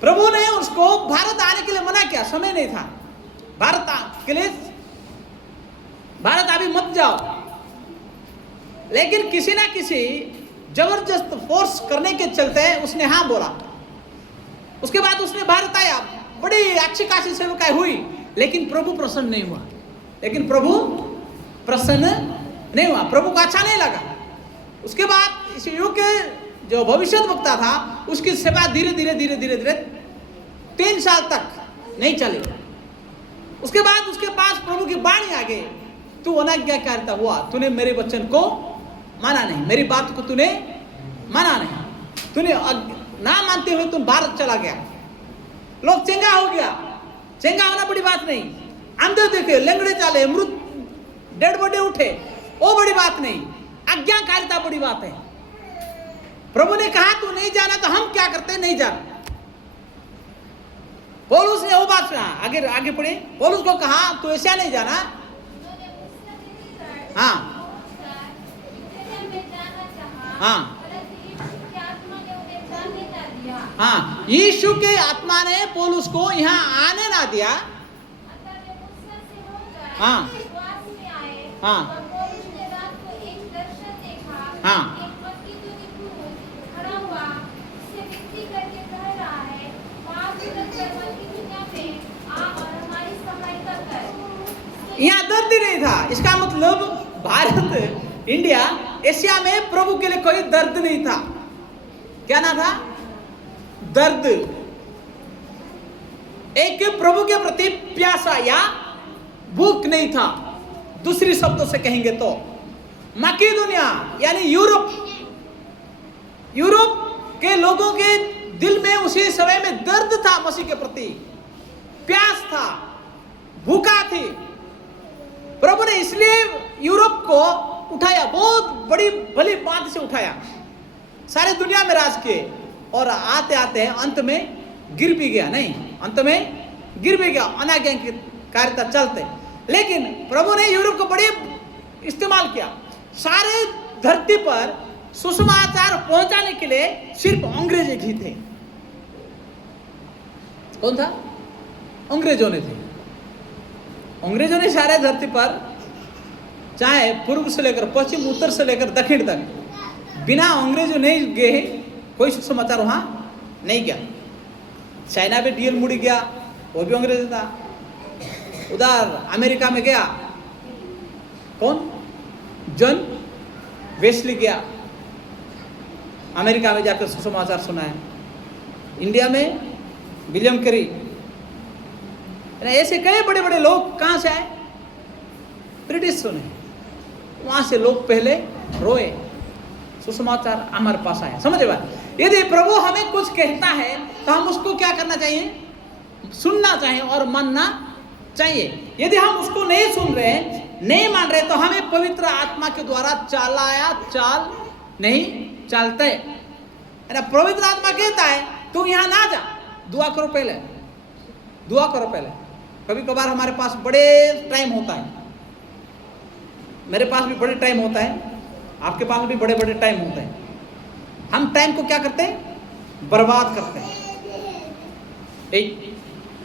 प्रभु ने उसको भारत आने के लिए मना किया, समय नहीं था भारत के लिए, भारत अभी मत जाओ। लेकिन किसी ना किसी जबरदस्त फोर्स करने के चलते उसने हाँ बोला। उसके बाद उसने भारत आया, बड़ी अच्छी खासी सेवकाई हुई, लेकिन प्रभु प्रसन्न नहीं हुआ। लेकिन प्रभु प्रसन्न नहीं हुआ, प्रभु को अच्छा नहीं लगा। उसके बाद इस युग के जो भविष्यद्वक्ता था, उसकी सेवा धीरे धीरे धीरे धीरे धीरे 3 साल तक नहीं चली। उसके बाद उसके पास प्रभु की वाणी आ गई, तू अनाज्ञाकारिता हुआ, तूने मेरे वचन को माना नहीं, मेरी बात को तूने माना नहीं, तूने ना मानते हुए तुम भारत चला गया। लोग चेंगा हो गया, चेंगा होना बड़ी बात नहीं, अंधे देखे, लंगड़े चाले, मृत डेड बॉडी उठे, वो बड़ी बात नहीं, आज्ञाकारिता बड़ी बात है। प्रभु ने कहा तू नहीं जाना, तो हम क्या करते, नहीं जाना। पौलुस ने वो बात सुना, आगे पढ़े। पौलुस को कहा तू ऐसा नहीं जाना। हाँ हाँ हाँ, यीशु के आत्मा ने पौलुस को यहाँ आने ना दिया। हाँ हाँ हाँ, यहाँ दर्द ही नहीं था। इसका मतलब भारत, इंडिया, एशिया में प्रभु के लिए कोई दर्द नहीं था। क्या ना था? दर्द। एक प्रभु के प्रति प्यासा या भूख नहीं था। दूसरी शब्दों से कहेंगे तो मकेदोनिया यानी यूरोप के लोगों के दिल में उसी समय में दर्द था, मसीह के प्रति प्यास था, भूखा थी। प्रभु ने इसलिए यूरोप को उठाया, बहुत बड़ी भली बात से उठाया, सारी दुनिया में राज किए, और आते आते अंत में गिर भी गया। नहीं, अंत में गिर भी गया अनाज्ञाकारिता चलते। लेकिन प्रभु ने यूरोप को बड़े इस्तेमाल किया। सारे धरती पर सुसमाचार पहुंचाने के लिए सिर्फ अंग्रेज ही थे। कौन था? अंग्रेजों ने थे। अंग्रेजों ने सारे धरती पर, चाहे पूर्व से लेकर पश्चिम, उत्तर से लेकर दक्षिण तक, बिना अंग्रेजों नहीं गए कोई सुसमाचार वहां नहीं गया। चाइना में डीएल मुड़ी गया, वो भी अंग्रेज था। उधर अमेरिका में गया कौन? जॉन वेस्ली गया, अमेरिका में जाकर सुसमाचार सुनाया। इंडिया में विलियम कैरी, ऐसे कई बड़े बड़े लोग कहाँ से आए? ब्रिटिश ने। वहां से लोग पहले रोए, सुसमाचार हमारे पास आया। समझे बात? यदि प्रभु हमें कुछ कहता है तो हम उसको क्या करना चाहिए? सुनना चाहिए और मानना चाहिए। यदि हम उसको नहीं सुन रहे, नहीं मान रहे, तो हमें पवित्र आत्मा के द्वारा चलाया चाल नहीं चलते है ना। पवित्र आत्मा कहता है तुम यहां ना जा, दुआ करो पहले, दुआ करो पहले। कभी कभार हमारे पास बड़े टाइम होता है, मेरे पास भी बड़े टाइम होता है, आपके पास भी बड़े बड़े टाइम होते हैं। हम टाइम को क्या करते हैं? बर्बाद करते हैं।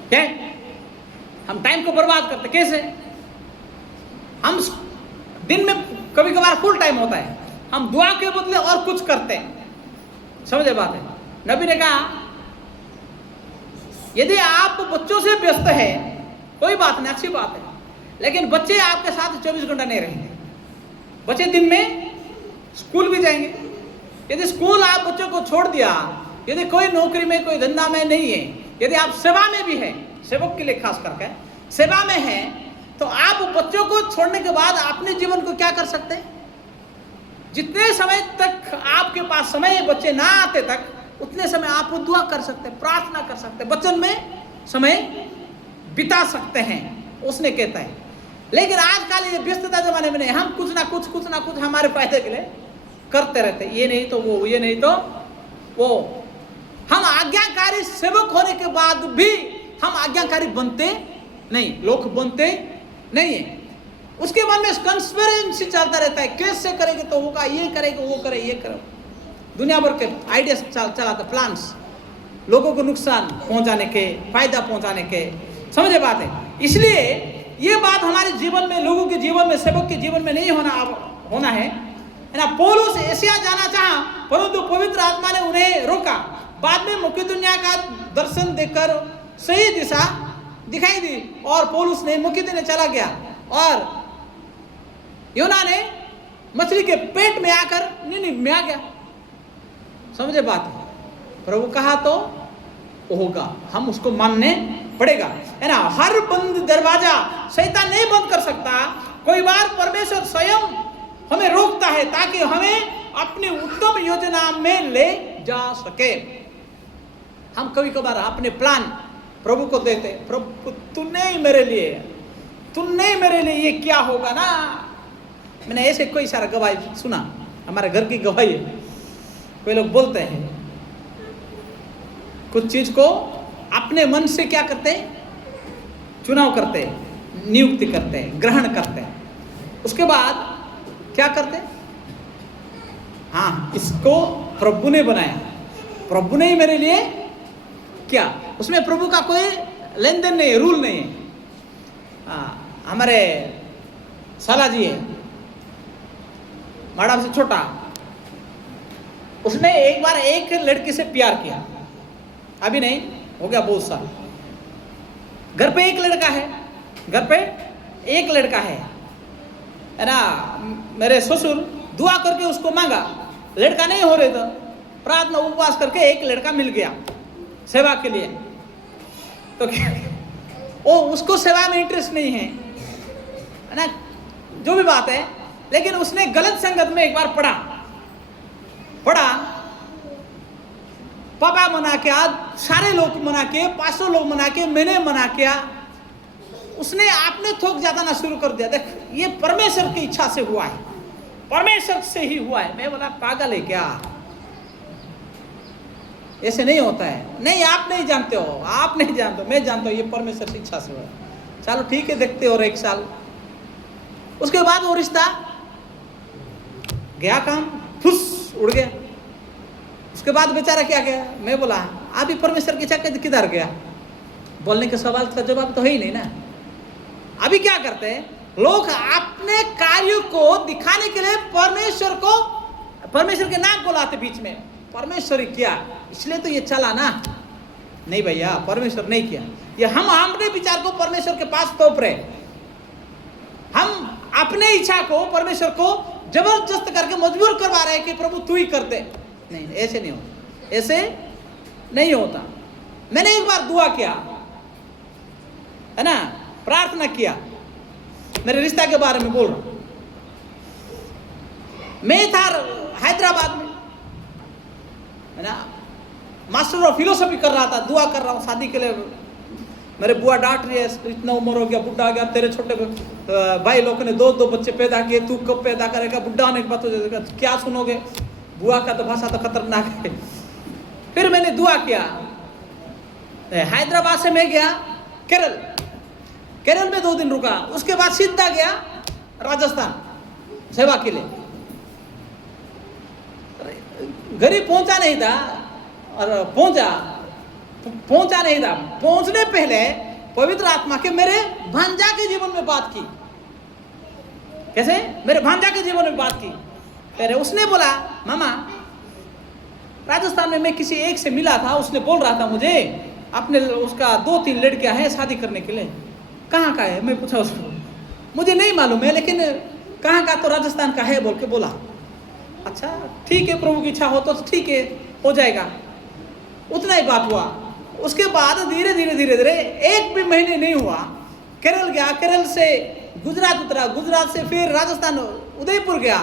क्या? हम टाइम को बर्बाद करते कैसे? हम दिन में कभी कभार फुल टाइम होता है, हम दुआ के बदले और कुछ करते हैं। समझे बात है? नबी ने कहा यदि आप बच्चों से व्यस्त है कोई बात नहीं, अच्छी बात है, लेकिन बच्चे आपके साथ 24 घंटा नहीं रहेंगे। बच्चे दिन में स्कूल भी जाएंगे। यदि स्कूल आप बच्चों को छोड़ दिया, यदि कोई नौकरी में कोई धंधा में नहीं है, यदि आप सेवा में भी है, सेवक के लिए खास करके सेवा में है, तो आप बच्चों को छोड़ने के बाद अपने जीवन को क्या कर सकते हैं? जितने समय तक आपके पास समय है बच्चे ना आते तक, उतने समय आप दुआ कर सकते हैं, प्रार्थना कर सकते हैं, वचन में समय बिता सकते हैं, उसने कहता है। लेकिन आजकल ये व्यस्तता जमाने में नहीं, हम कुछ ना कुछ हमारे फायदे के लिए करते रहते हैं। ये नहीं तो वो, ये नहीं तो वो। हम आज्ञाकारी सेवक होने के बाद भी हम आज्ञाकारी बनते नहीं, लोग बनते नहीं है। उसके मन में कंस्पिरेसी चलता रहता है, कैसे करेंगे तो होगा, ये करेंगे, वो करे, ये करे, दुनिया भर के आइडियाज चलाते, प्लान्स, लोगों को नुकसान पहुंचाने के, फायदा पहुंचाने के। समझे बात है? इसलिए ये बात हमारे जीवन में, लोगों के जीवन में, सेवक के जीवन में नहीं होना है ना। पौलुस एशिया जाना चाहा, परंतु पवित्र आत्मा ने उन्हें रोका। बाद में मकिदुनिया का दर्शन देखकर सही दिशा दिखाई दी और पौलुस ने मकिदुनिया चला गया और यूना ने मछली के पेट में आकर निनिवे में आ गया। समझे बात है? प्रभु कहा तो होगा, हम उसको मानने पड़ेगा, है ना। हर बंद दरवाजा शैतान नहीं बंद कर सकता। कोई बार परमेश्वर स्वयं हमें रोकता है ताकि हमें अपनी उत्तम योजना में ले जा सके। हम कभी कभार अपने प्लान प्रभु को देते, प्रभु तूने मेरे लिए ये क्या होगा ना। मैंने ऐसे कोई सारा गवाही सुना, हमारे घर की गवाही है। कोई लोग बोलते हैं कुछ चीज को अपने मन से क्या करते हैं? चुनाव करते हैं, नियुक्ति करते हैं, ग्रहण करते हैं। उसके बाद क्या करते हैं? हाँ, इसको प्रभु ने बनाया, प्रभु ने ही मेरे लिए क्या। उसमें प्रभु का कोई लेन देन नहीं है, रूल नहीं है। हमारे साला जी है, मैडम से छोटा, उसने एक बार एक लड़की से प्यार किया, अभी नहीं, हो गया बहुत साल। घर पे एक लड़का है ना। मेरे ससुर दुआ करके उसको मांगा, लड़का नहीं हो रहे तो प्रार्थना उपवास करके एक लड़का मिल गया सेवा के लिए। तो वो उसको सेवा में इंटरेस्ट नहीं है ना, जो भी बात है। लेकिन उसने गलत संगत में एक बार पढ़ा, पापा मना किया, सारे लोग मना किए, 500 लोग मना किए, मैंने मना किया। उसने आपने थोक जाना शुरू कर दिया। देख, ये परमेश्वर की इच्छा से हुआ है, परमेश्वर से ही हुआ है। मैं बोला पागल है क्या, ऐसे नहीं होता है। नहीं, आप नहीं जानते हो, आप नहीं जानते हो, मैं जानता हूँ, ये परमेश्वर की इच्छा से हुआ है। चलो ठीक है, देखते हो 1 साल। उसके बाद वो रिश्ता गया, काम फुस उड़ गया। उसके बाद बेचारा क्या गया, मैं बोला अभी परमेश्वर की इच्छा किधर गया। बोलने के सवाल का जवाब तो है ही नहीं ना। अभी क्या करते हैं लोग, अपने कार्यों को दिखाने के लिए परमेश्वर के नाम को लाते बीच में। परमेश्वर ही किया इसलिए तो ये चला ना। नहीं भैया, परमेश्वर नहीं किया। ये हम अपने विचार को परमेश्वर के पास तोप रहे, हम अपने इच्छा को परमेश्वर को जबरदस्त करके मजबूर करवा रहे हैं कि प्रभु तू ही कर दे। नहीं, ऐसे नहीं हो, ऐसे नहीं होता। मैंने एक बार दुआ किया, है ना, प्रार्थना किया, मेरे रिश्ता के बारे में बोल रहा हूं। मैं था हैदराबाद में, है ना, मास्टर ऑफ फिलोसफी कर रहा था, दुआ कर रहा हूँ शादी के लिए। मेरे बुआ डांट रही है, इतना उम्र हो गया, बुढ़ा हो गया, तेरे छोटे भाई लोगों ने 2 बच्चे पैदा किए, तू कब पैदा करेगा, बुढ़ा होने के बाद तो क्या सुनोगे। बुआ का तो भाषा तो खतरनाक है। फिर मैंने दुआ किया, हैदराबाद से मैं गया केरल में 2 दिन रुका, उसके बाद सीधा गया राजस्थान सेवा के लिए। गरीब पहुंचा नहीं था, और पहुंचा नहीं था, पहुंचने पहले पवित्र आत्मा के मेरे भांजा के जीवन में बात की। कैसे? मेरे भांजा के जीवन में बात की। फिर उसने बोला, मामा राजस्थान में मैं किसी एक से मिला था, उसने बोल रहा था मुझे अपने उसका 2-3 लड़कियां हैं शादी करने के लिए। कहाँ का है? मैं पूछा उसको, मुझे नहीं मालूम है, लेकिन कहाँ का? तो राजस्थान का है बोल के बोला। अच्छा ठीक है, प्रभु की इच्छा हो तो ठीक है, हो जाएगा। उतना ही बात हुआ। उसके बाद धीरे धीरे 1 भी महीने नहीं हुआ, केरल गया, केरल से गुजरात उतरा, गुजरात से फिर राजस्थान उदयपुर गया,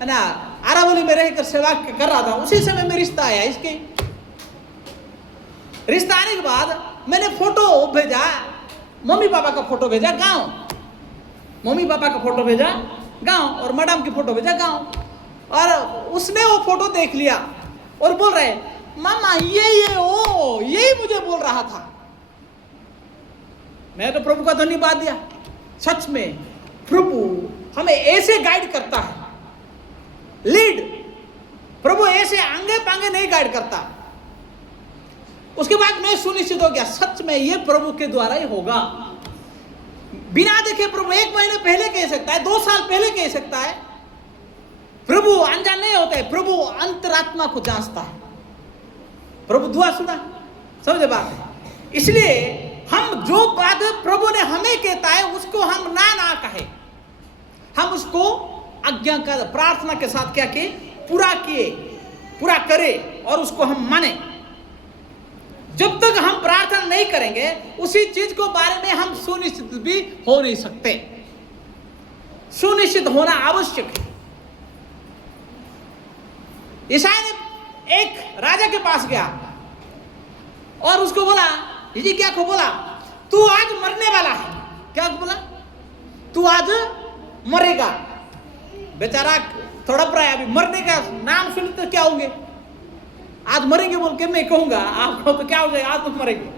है ना, आरावली में रहकर सेवा कर रहा था। उसी समय में रिश्ता आया। इसके रिश्ता आने के बाद मैंने फोटो भेजा, मम्मी पापा का फोटो भेजा गांव, मम्मी पापा का फोटो भेजा गांव, और मैडम की फोटो भेजा गांव। और उसने वो फोटो देख लिया और बोल रहे, मामा यही मुझे बोल रहा था। मैं तो प्रभु का धन्यवाद दिया। सच में प्रभु हमें ऐसे गाइड करता है, लीड। प्रभु ऐसे आंगे पांगे नहीं गाइड करता। उसके बाद मैं सुनिश्चित हो गया, सच में ये प्रभु के द्वारा ही होगा। बिना देखे प्रभु 1 महीने पहले कह सकता है, 2 साल पहले कह सकता है। प्रभु अनजान नहीं होता है, प्रभु अंतरात्मा को जांचता है। प्रभु दुआ सुना, समझे बात? इसलिए हम जो बात प्रभु ने हमें कहता है उसको हम ना कहे, हम उसको आज्ञा का प्रार्थना के साथ क्या किए, पूरा करें और उसको हम माने। जब तक हम प्रार्थना नहीं करेंगे उसी चीज को बारे में हम सुनिश्चित भी हो नहीं सकते। सुनिश्चित होना आवश्यक है। ईसाई ने एक राजा के पास गया और उसको बोला, जी क्या को बोला, तू आज मरने वाला है। क्या बोला? तू आज मरेगा। बेचारा तड़प रहा है, अभी मरने का नाम सुने तो क्या होंगे, आज मरेंगे बोल के मैं कहूंगा आपको तो क्या हो जाएगा, आज मत मरेंगे।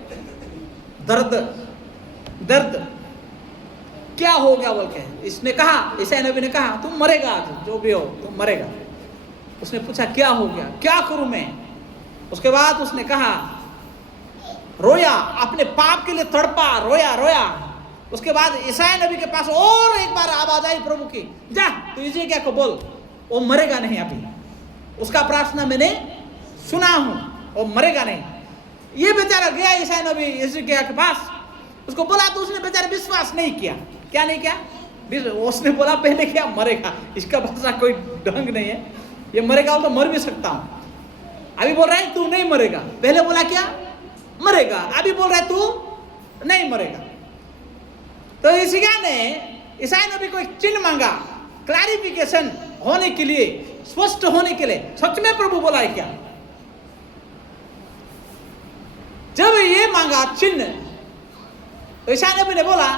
दर्द क्या हो गया बोल के इसने कहा, ईसाई नबी ने कहा तुम मरेगा, आज जो भी हो तुम मरेगा। उसने पूछा क्या हो गया, क्या करूं मैं? उसके बाद उसने कहा, रोया, अपने पाप के लिए तड़पा, रोया। उसके बाद ईसाई नबी के पास और एक बार आवाज आई प्रभु की, जा तू इसे क्या को बोल, वो मरेगा नहीं। अभी उसका प्रार्थना मैंने सुना हूं, वो मरेगा नहीं। ये बेचारा गया ईसाई नबी हिजकिय्याह के पास, उसको बोला तो उसने बेचारा विश्वास नहीं किया। क्या नहीं किया? उसने बोला पहले क्या, मरेगा। इसका भाषा कोई ढंग नहीं है, ये मरेगा तो मर भी सकता हूं। अभी बोल रहा है तू नहीं मरेगा, पहले बोला क्या, मरेगा। अभी बोल रहा है तू नहीं मरेगा। तो हिजकिय्याह ने ईसाई नबी को एक चिन्ह मांगा, क्लैरिफिकेशन होने के लिए, स्पष्ट होने के लिए, सच में प्रभु बोला है क्या। जब ये मांगा चिन्ह, तो ईसाई नबी ने बोला,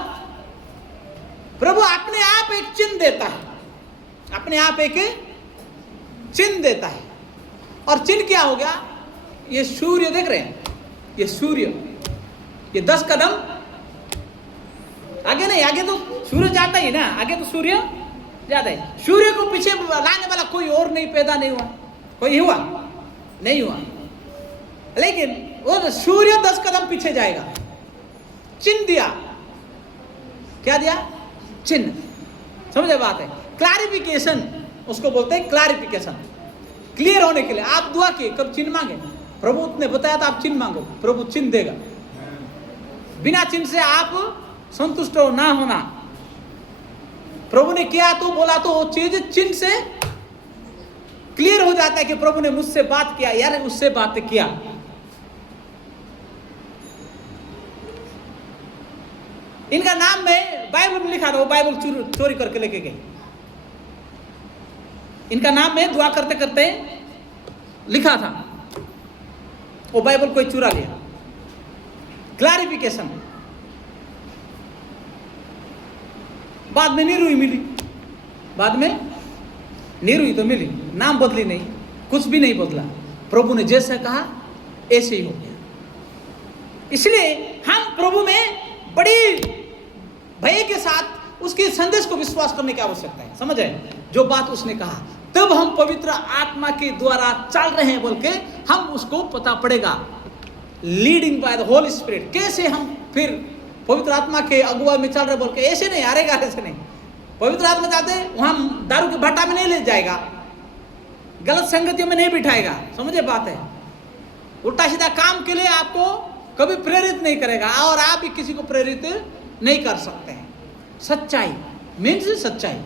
प्रभु अपने आप एक चिन्ह देता है, अपने आप एक चिन्ह देता है। और चिन्ह क्या हो गया? ये सूर्य देख रहे हैं, ये सूर्य, ये 10 कदम आगे नहीं, आगे तो सूर्य जाता ही ना, आगे तो सूर्य जाता है। सूर्य को पीछे लाने वाला कोई और नहीं पैदा नहीं हुआ, कोई हुआ नहीं हुआ, लेकिन वो सूर्य 10 कदम पीछे जाएगा। चिन्ह दिया, क्या दिया? चिन्ह। समझे बात है? क्लैरिफिकेशन उसको बोलते हैं, क्लैरिफिकेशन, क्लियर होने के लिए। आप दुआ किए, कब चिन्ह मांगे, प्रभु ने बताया था आप चिन्ह मांगो, प्रभु चिन्ह देगा। बिना चिन्ह से आप संतुष्ट हो ना होना। प्रभु ने किया तो बोला तो वो चीज चिन्ह से क्लियर हो जाता है कि प्रभु ने मुझसे बात किया, यार उससे बात किया, इनका नाम में बाइबल में लिखा था, वो बाइबल चोरी करके लेके गए। इनका नाम में दुआ करते करते लिखा था, वो बाइबल कोई चुरा लिया। क्लैरिफिकेशन बाद में नहीं रुई मिली, बाद में नहीं रुई तो मिली, नाम बदली नहीं, कुछ भी नहीं बदला। प्रभु ने जैसा कहा ऐसे ही हो गया। इसलिए हम प्रभु में बड़ी भय के साथ उसके संदेश को विश्वास करने की आवश्यकता है। समझ आए? जो बात उसने कहा, तब हम पवित्र आत्मा के द्वारा चल रहे हैं बोल के हम उसको पता पड़ेगा। Leading by the Holi spirit, कैसे हम फिर पवित्र आत्मा के अगुवा में चल रहे बोल के ऐसे नहीं हारेगा, ऐसे नहीं। पवित्र आत्मा चाहते वहां दारू के भट्टा में नहीं ले जाएगा, गलत संगतियों में नहीं बिठाएगा। समझे बात है? उल्टा सीधा काम के लिए आपको कभी प्रेरित नहीं करेगा और आप भी किसी को प्रेरित नहीं कर सकते हैं। सच्चाई मीन्स सच्चाई,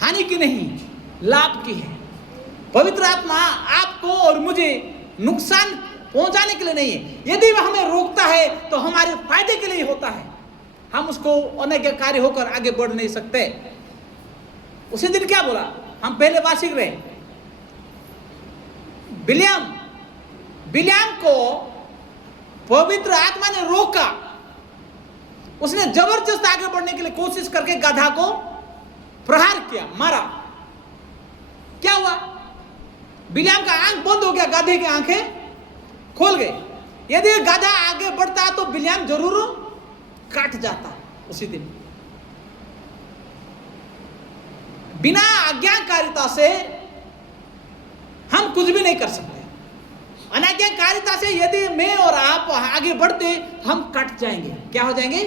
हानि की नहीं लाभ की है। पवित्र आत्मा आपको और मुझे नुकसान पहुंचाने के लिए नहीं है। यदि वह हमें रोकता है तो हमारे फायदे के लिए होता है। हम उसको अनज्ञाकारी होकर आगे बढ़ नहीं सकते। उसी दिन क्या बोला, हम पहले बात सीख रहे, बिलियाम को पवित्र आत्मा ने रोका। उसने जबरदस्त आगे बढ़ने के लिए कोशिश करके गधा को प्रहार किया, मारा। क्या हुआ? बिलियाम का आंख बंद हो गया, गधे की आंखें खोल गए। यदि गधा आगे बढ़ता तो बिलियाम जरूर काट जाता उसी दिन। बिना आज्ञाकारिता से हम कुछ भी नहीं कर सकते। अनाज्ञाकारिता से यदि मैं और आप आगे बढ़ते हम कट जाएंगे। क्या हो जाएंगे?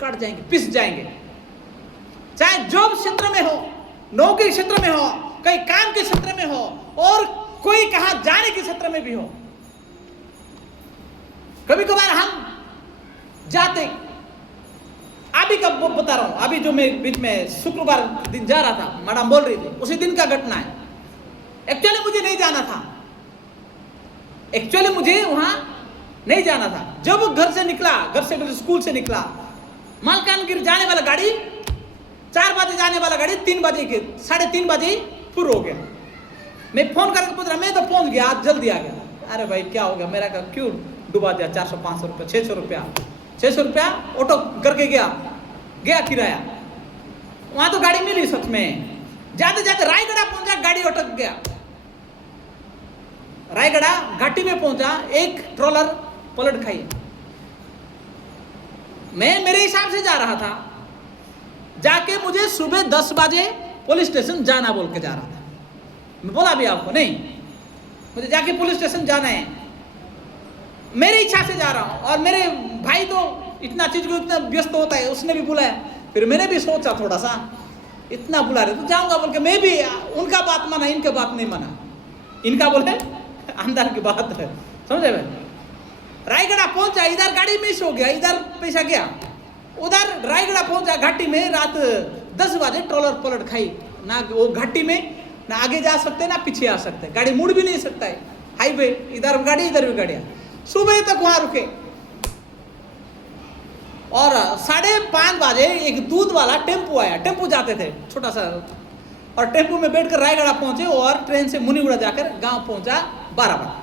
कट जाएंगे, पिस जाएंगे। चाहे जॉब क्षेत्र में हो, नौकरी क्षेत्र में हो, कहीं काम के क्षेत्र में हो और कोई कहां जाने के क्षेत्र में भी हो। कभी कभार हम जाते, अभी कब बता रहा हूं, अभी जो मैं बीच में शुक्रवार दिन जा रहा था, मैडम बोल रही थी, उसी दिन का घटना है। एक्चुअली मुझे नहीं जाना था, एक्चुअली मुझे वहां नहीं जाना था। जब घर से निकला, घर से स्कूल से निकला, मालकानगिरी जाने वाला गाड़ी 4 बजे जाने वाला गाड़ी 3 बजे के 3:30 बजे पूरा हो गया। मैं फोन करके पूछ रहा, मैं तो पहुंच गया, आज जल्दी आ गया। अरे भाई क्या हो गया? मेरा का क्यों डुबा दिया? 400-500 रुपया, 600 रुपया ऑटो करके गया किराया। वहां तो गाड़ी मिली सच में। जाते जाते रायगढ़ पहुंचा, गाड़ी अटक गया। रायगढ़ घाटी में पहुंचा, एक ट्रॉलर पलट खाई। मैं मेरे हिसाब से जा रहा था, जाके मुझे सुबह 10 बजे पुलिस स्टेशन जाना बोल के जा रहा था। मैं बोला भी आपको, नहीं मुझे जाके पुलिस स्टेशन जाना है, मेरी इच्छा से जा रहा हूं। और मेरे भाई तो इतना चीज को इतना व्यस्त होता है, उसने भी बुलाया। फिर मैंने भी सोचा थोड़ा सा, इतना बुला रहे तो जाऊंगा बोल के मैं भी उनका बात माना, इनके बात नहीं माना। इनका बोले अंदर की बात है, समझे भाई? रायगढ़ पहुंचा, इधर गाड़ी मिस हो गया, इधर पैसा गया। उधर रायगढ़ पहुंचा, घाटी में रात 10 बजे ट्रॉलर पलट खाई। ना वो घाटी में ना आगे जा सकते ना पीछे आ सकते, गाड़ी मुड़ भी नहीं सकता है। हाईवे, इधर गाड़ी इधर भी गाड़ियां। सुबह तक वहां रुके और 5:30 बजे एक दूध वाला टेम्पो आया। टेम्पो जाते थे छोटा सा, और टेम्पो में बैठकर रायगढ़ पहुंचे और ट्रेन से मुनिगुड़ा जाकर गांव पहुंचा 12 बजे।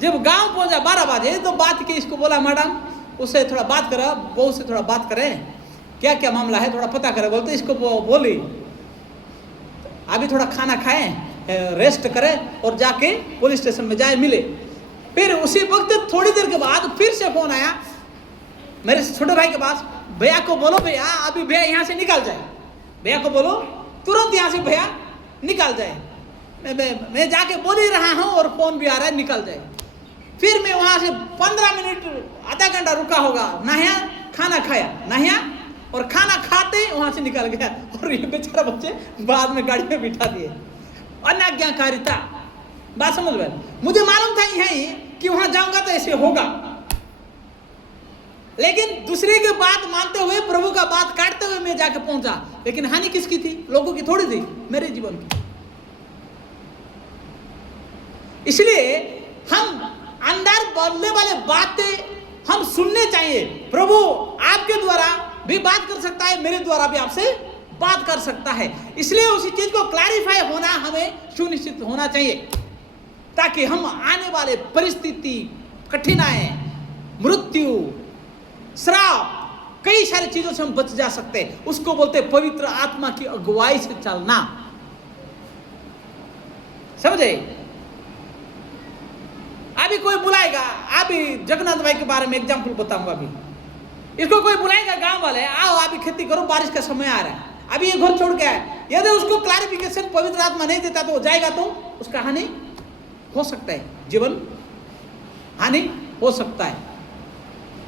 जब गांव पहुंचा 12 बजे तो बात की, इसको बोला मैडम उससे थोड़ा बात करा, बहू से थोड़ा बात करें, क्या क्या मामला है थोड़ा पता करें। बोलते इसको बोली अभी थोड़ा खाना खाएं, रेस्ट करें और जाके पुलिस स्टेशन में जाए मिले। फिर उसी वक्त थोड़ी देर के बाद फिर से फोन आया मेरे छोटे भाई के पास, भैया को बोलो भैया अभी भैया यहाँ से निकल जाए, भैया को बोलो तुरंत यहाँ से भैया निकल जाए। मैं जाके बोल ही रहा हूँ और फोन भी आ रहा है, निकल जाए। फिर मैं वहाँ से 15 मिनट आधा घंटा रुका होगा, नहाया खाना खाया, नहाया और खाना खाते वहाँ से निकल गया। और ये बेचारा बच्चे बाद में गाड़ी में बिठा दिए। अनाज्ञाकारिता, बात समझ में? मुझे मालूम था यही कि वहाँ जाऊंगा तो ऐसे होगा, लेकिन दूसरे की बात मानते हुए, प्रभु का बात काटते हुए मैं जाके पहुंचा। लेकिन हानि किसकी थी? लोगों की थोड़ी थी, मेरे जीवन की। इसलिए हम अंदर बोलने वाले बातें हम सुनने चाहिए। प्रभु आपके द्वारा भी बात कर सकता है, मेरे द्वारा भी आपसे बात कर सकता है। इसलिए उसी चीज को क्लैरिफाई होना हमें सुनिश्चित होना चाहिए, ताकि हम आने वाले परिस्थिति, कठिनाई, मृत्यु, श्राप, कई सारी चीजों से हम बच जा सकते हैं। उसको बोलते हैं पवित्र आत्मा की अगुवाई से चलना। समझे? अभी कोई बुलाएगा, अभी जगन्नाथ भाई के बारे में एग्जाम्पल बताऊंगा। अभी इसको कोई बुलाएगा, गांव वाले, आओ अभी खेती करो, बारिश का समय आ रहा है, अभी ये घर छोड़ के आए। यदि उसको क्लैरिफिकेशन पवित्र आत्मा नहीं देता तो वो जाएगा, तो उसका हानि हो सकता है, जीवन हानि हो सकता है।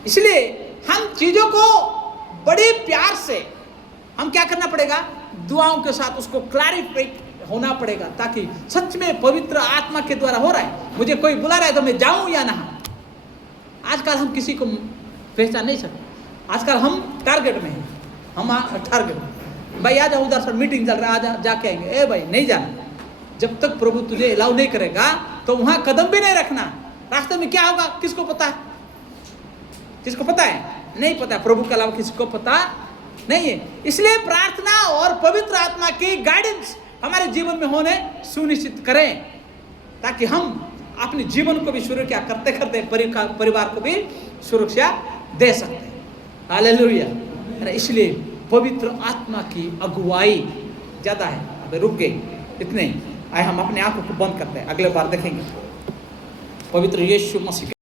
इसलिए हम चीजों को बड़े प्यार से हम क्या करना पड़ेगा, दुआओं के साथ उसको क्लैरिफाई होना पड़ेगा, ताकि सच में पवित्र आत्मा के द्वारा हो रहा है। मुझे कोई बुला रहा है तो मैं जाऊं या ना। आजकल हम किसी को पहचान नहीं सकते, आजकल हम टारगेट में हैं, हम टारगेट में, भाई आ जाओ उधर से मीटिंग चल रहा है, आ जा, जाके आएंगे। ए भाई नहीं जाना, जब तक प्रभु तुझे अलाउ नहीं करेगा तो वहां कदम भी नहीं रखना। रास्ते में क्या होगा किसको पता है? किसको पता है? नहीं पता। प्रभु के अलावा किसको पता नहीं है। इसलिए प्रार्थना और पवित्र आत्मा की गाइडेंस हमारे जीवन में होने सुनिश्चित करें, ताकि हम अपने जीवन को भी सुरक्षा करते करते परिवार को भी सुरक्षा दे सकते हैं। हालेलुया। इसलिए पवित्र आत्मा की अगुवाई ज्यादा है। अब रुक गए इतने, आए हम अपने आंखों को बंद करते हैं, अगले बार देखेंगे। पवित्र यीशु मसीह